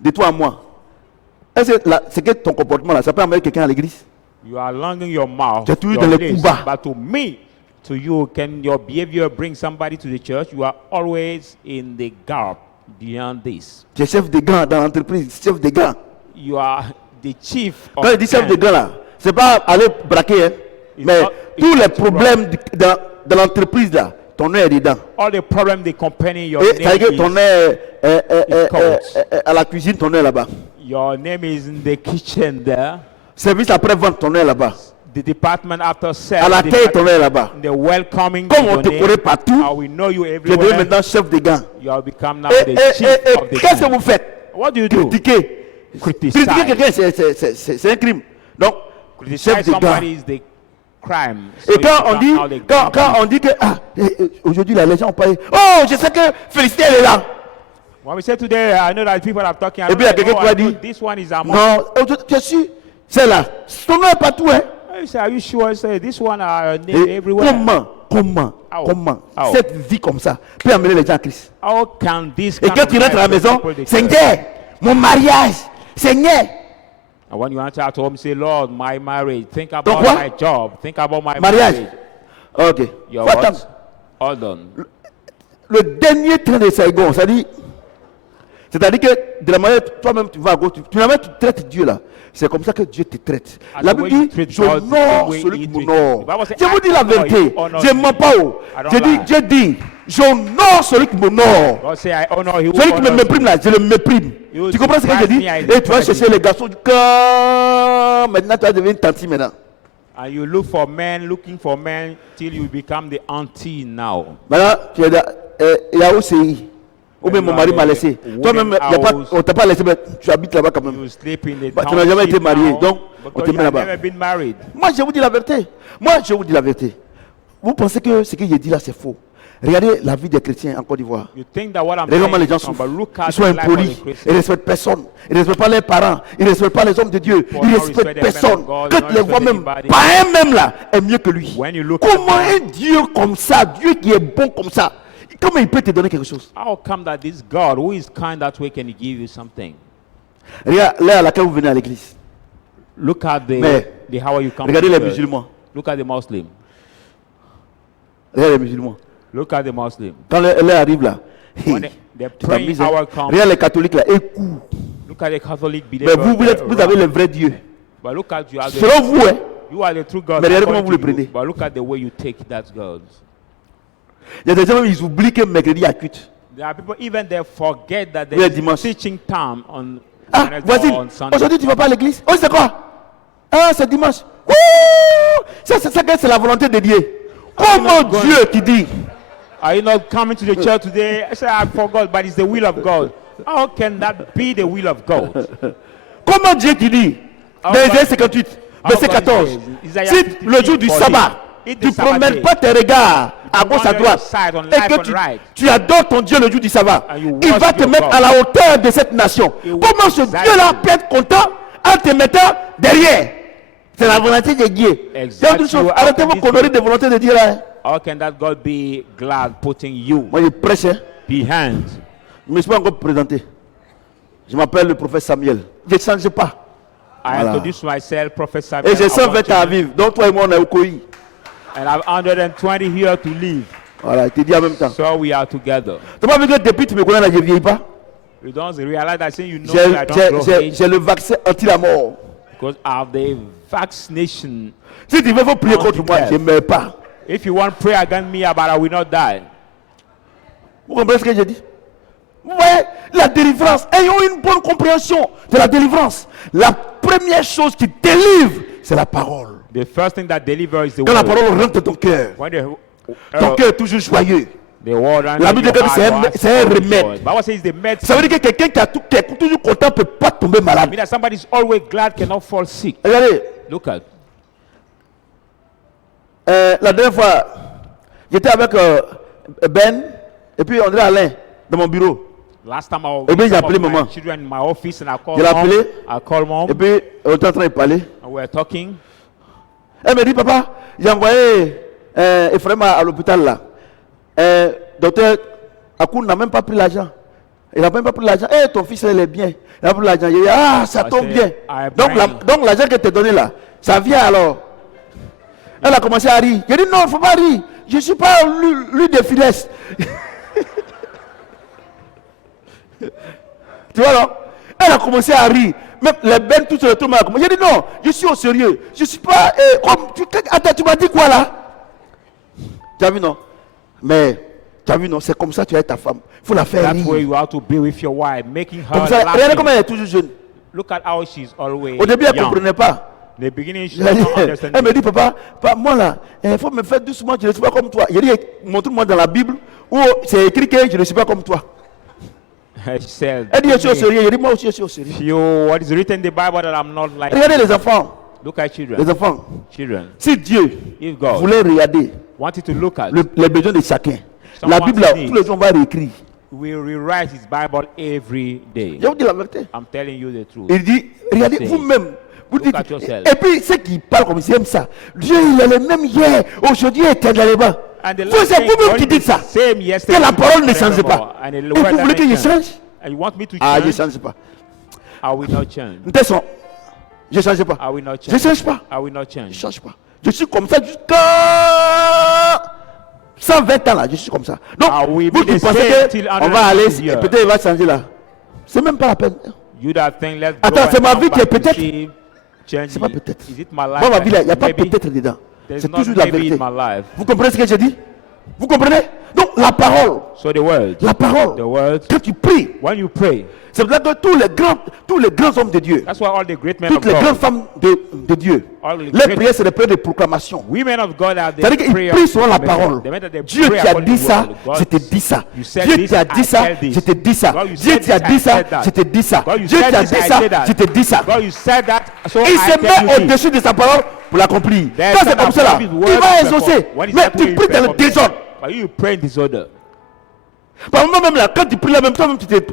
De toi à moi. Est-ce que c'est que ton comportement là, ça peut amener quelqu'un à l'église? You are longing your mouth. Tu es toujours your dans les lips. coups bas. But to me, to you, can your behavior bring somebody to the church? You are always in the gap beyond this. Tu es chef de gang dans l'entreprise. Chef de gang. You are the chief of Quand je dis chef de gang. gang là, c'est pas aller braquer. Hein, mais not- tous it's les not problèmes de l'entreprise là, ton nez est dedans. All the problem the company, your Et ça veut dire que ton name nez covered. à la cuisine, ton nez est là-bas. your name is in the kitchen there. Service après-vente, ton nez est là-bas. The department after sales. À l'accueil, ton nez est là-bas. The welcoming. Comme on your te name. connaît partout, We know you tu es devenu everywhere. maintenant chef de gang. You have become now Et the chief of the qu'est-ce que gang. vous faites? What do you do? Critiquer. Criticize. Critiquer quelqu'un, c'est un crime. Donc, Criticize chef de gang. somebody is the crime. So Et you quand on become dit, now the gang quand on dit que aujourd'hui là, les gens ont parlé. Oh, je sais que Félicité elle est là. When we say today, I know that people are talking. Et puis il y a quelqu'un qui va I know dire, this one is among. non, tu es sûr, c'est là. Son nom est partout, hein. I say, are you sure? I say, this one are named Et everywhere. comment How? cette vie comme ça peut amener les gens à Christ? How can this Et kind quand of tu rentres à la life maison, people they Seigneur, mon mariage, Seigneur. And when you enter at home, say, Lord, my marriage. Think Donc about quoi? my job. Think about my Mariage. marriage. Ok. Your Faut attendre. what? Hold on. Le dernier train de Saigon, c'est-à-dire que de la manière, toi-même, tu vas à gauche, tu traites Dieu là. C'est comme ça que Dieu te traite. As La the way Bible you dit, treat j'honore God, the way celui he qui treats m'honore. you. The Bible says, Je vous dis la I honor vérité. you, honor Je ne me. mens pas. I don't Je dis, lie. Dieu dit, j'honore celui qui m'honore. God say, I honor you. Celui qui me méprime là, je le méprime. You Tu comprends ce que je despise dis? me, I Et tu vas despise chercher les garçons du cœur. Maintenant, tu vas devenir tanti maintenant. And you look for men, looking for men, till you become the auntie now. Maintenant, tu es il y a OCI. Ou bien mon mari m'a laissé. Toi-même, on ne t'a pas laissé, mais tu habites là-bas quand même. You sleep in the Bah, tu n'as jamais été township marié, now, donc on because te you met have là-bas. never been married. Moi, je vous dis la vérité. Vous pensez que ce que j'ai dit là, c'est faux. Regardez la vie des chrétiens en Côte d'Ivoire. You think that what I'm Regardez comment saying les gens is wrong, souffrent. but look Ils at sont the life of impolis. the Ils ne Christian. respectent personne. Ils ne respectent pas leurs parents. Ils ne respectent pas les hommes de Dieu. People Ils ne don't respectent respect the men personne. of God, Quand they les don't voient respect même, anybody. pas un même là, est mieux que lui. When you look at Comment them, un Dieu comme ça, Dieu qui est bon comme ça, comment il peut te donner quelque chose? how come that this God, who is kind that way, can he give you something? Regarde l'heure à laquelle vous venez à l'église. Look at Mais, the how you come. Regardez to les church. musulmans. Look at the Muslim. Regardez les musulmans. Look at the Muslim. Quand l'heure arrive là, When they're tu praying t'amuses, hein. hour comes. Regarde les catholiques là, ils courent. Look at the Catholic Mais believers. vous avez le vrai Dieu. But look at you. Selon vous, hein. You are the true God. Mais regardez according comment vous le to you. prenez. But look at the way you take that God. Il y a des gens, ils oublient que mercredi, il y a culte. There are people even they forget that Oui, there is dimanche. teaching time on Ah, Wednesday voisine, or on Sunday. aujourd'hui tu vas pas à l'église. Oh, c'est quoi? Ah, c'est dimanche. Ouh, ça, c'est la volonté de Dieu. Comment not going- Dieu qui dit? Are you not coming to the church today? I say I forgot, but it's the will of God. How can that be the will of God? Comment Dieu qui dit? How Dans God- Isaïe 58, verset God 14. says, Isaiah Si 53, le jour du 14, sabbat, if tu the Sabbath promènes day, pas tes regards à gauche, à wander droite, your side on et left que and right, tu adores ton Dieu le jour du sabbat, and you il va worship te your mettre God. à la hauteur de cette nation. He will Comment ce exactly. Dieu-là peut être content en te mettant derrière? C'est la volonté de Dieu. Exactly. C'est autre chose. Arrêtez vos conneries de volonté de Dieu là. Hein. how can that God be glad putting you Moi, je prêche. Hein. behind? Je ne me suis pas encore présenté. Je m'appelle le prophète Samuel. Je ne change pas. I Voilà. introduce myself, Professor Et j'ai Samuel 120 ans à vivre. Donc toi et moi, on est au COI. and I have 120 here to live. Voilà, il te dit en même temps. So we are together. Tu m'as vu que depuis tu me connais là, je ne vieillis pas. You don't realize that saying you know J'ai me, I don't grow age j'ai le vaccin anti la mort. because I have the vaccination. Si tu veux, faut prier contre moi, je ne meurs pas. If you want prayer against me, but I will not die. Vous comprenez ce que j'ai dit? Vous voyez, la délivrance. Ayons une bonne compréhension de la délivrance. La première chose qui délivre, c'est la parole. The first thing that delivers is the Quand la word. parole rentre dans ton cœur, When ton cœur est toujours joyeux. the word La Bible dit que c'est un remède. Bible says the Ça medicine. veut dire que quelqu'un qui est toujours content ne peut pas tomber malade. I mean that somebody is always glad cannot fall sick. Regardez, Look at. la dernière fois, j'étais avec Ben et puis André Alain dans mon bureau. Last time I was Eh bien, with j'ai some appelé of my maman. children in my office and I called Je l'ai mom. appelé. I called mom Et puis, on était en train de parler. and we were talking. Elle me dit, papa, j'ai envoyé Ephraim à l'hôpital là. Docteur Akoun n'a même pas pris l'argent. Il n'a même pas pris l'argent. Eh, ton fils, il est bien. Il n'a pas pris l'argent. Il dit, ah, ça I tombe said, bien. I Donc, bring- donc l'argent qu'elle t'a donné là, ça vient alors. Elle a commencé à rire. J'ai dit, non, il ne faut pas rire. Je ne suis pas lui de finesse. Tu vois là? Elle a commencé à rire. Même les bennes, tout le monde a commencé. J'ai dit non, je suis au sérieux. Je ne suis pas comme. Attends, tu m'as dit quoi là? Tu as vu non? Mais, tu as vu non? C'est comme ça que tu as ta femme. Il faut la faire That's where rire. you have to be with your wife, making her Comme ça, regardez laughing. comment elle est toujours jeune. Look at how she's always Au début, elle ne young. comprenait pas. In the beginning, she Elle did not understand. me dit, papa, moi là, il faut me faire doucement, je ne suis pas comme toi. J'ai dit, montre-moi dans la Bible où c'est écrit que je ne suis pas comme toi. She said, Elle dit, je suis au sérieux. J'ai dit, moi aussi, je suis au sérieux. "You, what is written in the Bible that I'm not like?" Regardez les enfants. Look at children. Les enfants. Children. Si Dieu If God voulait regarder wanted to look at, les besoins de chacun, la Someone's Bible, là, needs. tous les jours, on va réécrire. we rewrite His Bible every day. Je vous dis la vérité. I'm telling you the truth. Il dit, regardez Say, vous-même. Vous dites, at yourself. et puis ceux qui parlent comme ils aiment ça. Dieu, il est le même hier, aujourd'hui et éternellement. And the Vous, last c'est thing, vous-même God qui is dites the ça. same yesterday, Que la parole ne change forevermore. pas. And the Et word vous that voulez que may je change. change? And you want me to Ah, je ne change? change pas. I will not change. Nous sommes. Je ne change pas. I will not Je ne change. change pas. I will not Je ne change. change pas. Je suis comme ça jusqu'à 120 ans là. Je suis comme ça. Donc, I will vous be qui the pensez same till qu'on va aller, 150 years. peut-être il va changer là. C'est même pas la peine. You that think, let's Attends, go c'est and ma come vie qui est back to peut-être. see change. C'est pas peut-être. Is it my life? Moi, ma vie là, il n'y a pas Maybe peut-être dedans. there's C'est not toujours la maybe vérité. in my life. Vous comprenez ce que j'ai dit? Vous comprenez? Donc, la parole. So the word, La parole. the word, Quand tu pries, when you pray, c'est pour ça que tous les grands hommes de Dieu, that's why all the great men toutes of les grandes God, femmes de Dieu, all the les great prières, c'est des prières de proclamation. women of God are the C'est-à-dire qu'ils prayer prient selon la message. parole. They meant that they Dieu pray qui a according dit to ça, the word. God, je t'ai dit ça. you said Dieu this, qui a I dit ça, said this. je t'ai dit ça. God, you Dieu said qui a this, dit I ça, said that. je t'ai dit ça. God, you Dieu said qui a this, dit I ça, said that. je t'ai dit ça. God, you said that, so Il I se tell met you this. au-dessus de sa parole pour l'accomplir. There's Quand c'est an comme ça là, above his il word va to exaucer. perform. When is Mais that tu way pries you dans le perform? désordre. But you pray in disorder. Par moment même là, quand tu pries là même, toi-même tu t'es.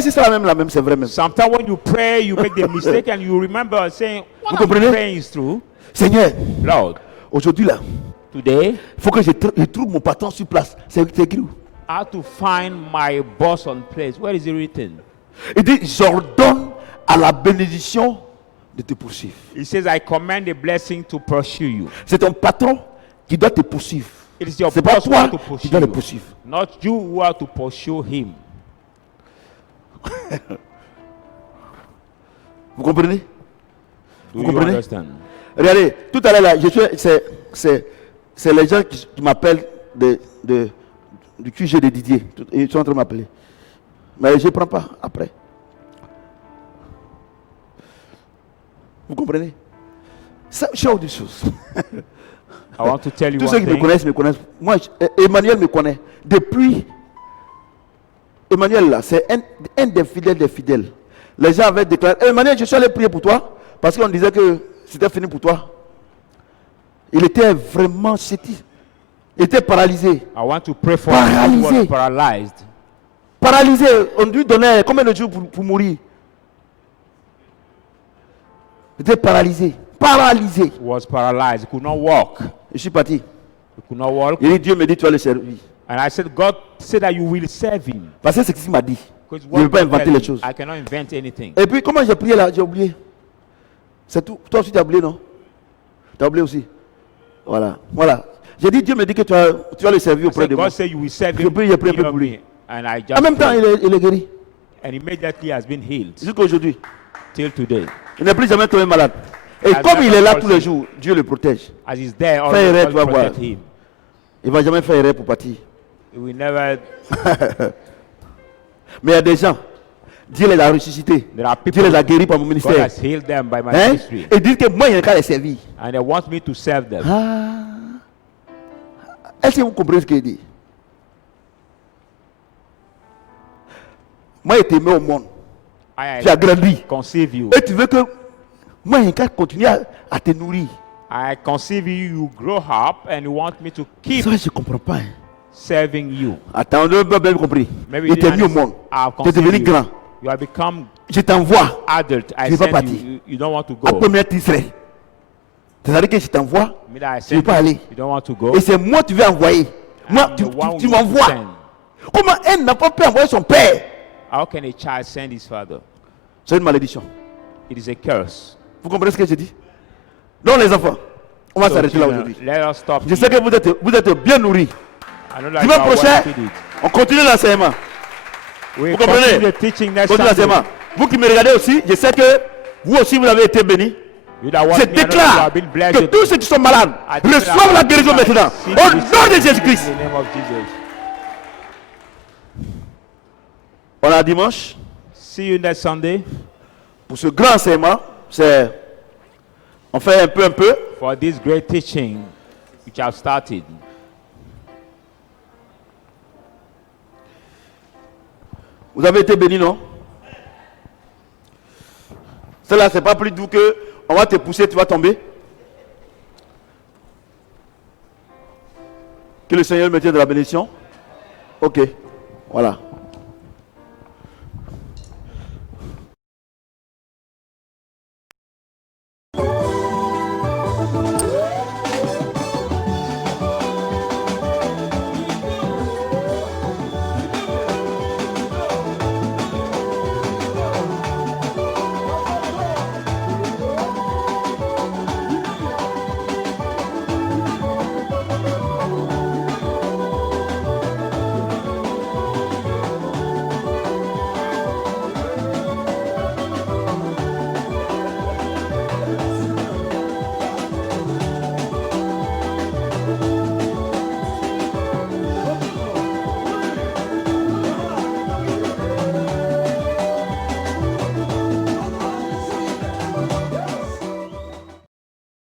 C'est ça la même, c'est vrai même. Sometimes when you pray, you make the mistake and you remember saying, what Vous I'm comprenez? praying is true. Seigneur, Lord, aujourd'hui là, today, il faut que je trouve mon patron sur place. C'est écrit où? I have to find my boss on place. Where is it written? Il dit, j'ordonne à la bénédiction de te poursuivre. It says, I command the blessing to pursue you. C'est ton patron qui doit te poursuivre. It is your C'est pas boss who toi have to qui pursue dois le you, poursuivre. not you who have to pursue him. Vous comprenez? Do Vous you comprenez? understand? Regardez, tout à l'heure là, c'est les gens qui m'appellent du QG de Didier. Ils sont en train de m'appeler. Mais je ne prends pas après. Vous comprenez? Ça, je des choses. I want to tell you Tous one ceux qui me thing. connaissent me connaissent. Moi, Emmanuel me connaît. Depuis, Emmanuel là, c'est un des fidèles. Les gens avaient déclaré, Emmanuel, je suis allé prier pour toi, parce qu'on disait que c'était fini pour toi. Il était vraiment chétif. Il était paralysé. I want to pray for Paralysé. you who was paralyzed. Paralysé. On lui donnait combien de jours pour mourir? Il était paralysé. Paralysé. He was paralyzed. He could not walk. Je suis parti. He could not walk. Il dit, Dieu me dit, tu vas le servir. And I said, God said that you will serve him. Parce que c'est ce qu'il m'a dit. Because Je ne veux pas God inventer tell les me, choses. I cannot invent anything. Et puis, comment j'ai prié là? J'ai oublié. C'est tout. Toi aussi, tu as oublié, non? Tu as oublié aussi. Voilà. Voilà. J'ai dit, Dieu me dit que tu vas le servir I auprès said, de moi. God said you will serve Je him. prie, j'ai prié un peu hear pour lui. me. And I En just même temps, prayed. il est guéri. And immediately has been healed Jusqu'à aujourd'hui. till today. Il n'est plus jamais tombé malade. Et As comme il est là never tous les fallen. jours, Dieu le protège. As he's there, Fais always erreur, God tu vas protect voir. him. Il ne va jamais faire erreur pour partir. He will never. Mais il y a des gens, Dieu les a ressuscités. There are Dieu people. les a guéris par mon God ministère. has healed them by my Hein? ministry, Et disent que moi, il n'y a qu'à les servir. and they want me to serve them. Ah. Est-ce que vous comprenez ce qu'il dit? Moi, j'ai aimé au monde. I Tu as grandi. conceive you. Et tu veux que moi, il n'y a qu'à continuer à te nourrir. I conceive you. You grow up, and you want me to keep Ça, je ne comprends pas. Hein. serving you. Attends, on n'a pas bien compris. Maybe Il you t'a didn't mis au understand. monde. I've Tu es devenu conceived you. grand. You have become Je t'envoie adult. I Tu veux pas send partir. you don't want to à go. première titrée. C'est-à-dire que je t'envoie Me that I tu veux send pas you, aller. you don't want to go. Et c'est moi que tu veux envoyer. Moi, I'm tu, the one tu who wants to m'envoies. send. Comment un enfant peut envoyer son père? How can a child send his father? C'est une malédiction. It is a curse. Vous comprenez ce que je dis? Donc les enfants, on va So, s'arrêter là children, aujourd'hui. let us stop. Je sais here. que vous êtes bien nourris. I know that you Dimanche are well prochain, feeded. on continue l'enseignement. We Vous comprenez? continue the teaching next Continue Sunday. l'enseignement. Vous qui me regardez aussi, je sais que vous aussi vous avez été bénis. You that watch Je me, I know that you déclare have been blessed que with- tous ceux qui sont malades I declare reçoivent la guérison that maintenant. receive Au this nom de Jésus-Christ. in the name of Jesus. On a dimanche. See you next Sunday Pour ce grand enseignement, c'est on fait un peu. for this great teaching which I've started. Vous avez été bénis, non? Cela, c'est pas plus doux que on va te pousser, tu vas tomber. Que le Seigneur me tienne de la bénédiction. Ok, voilà.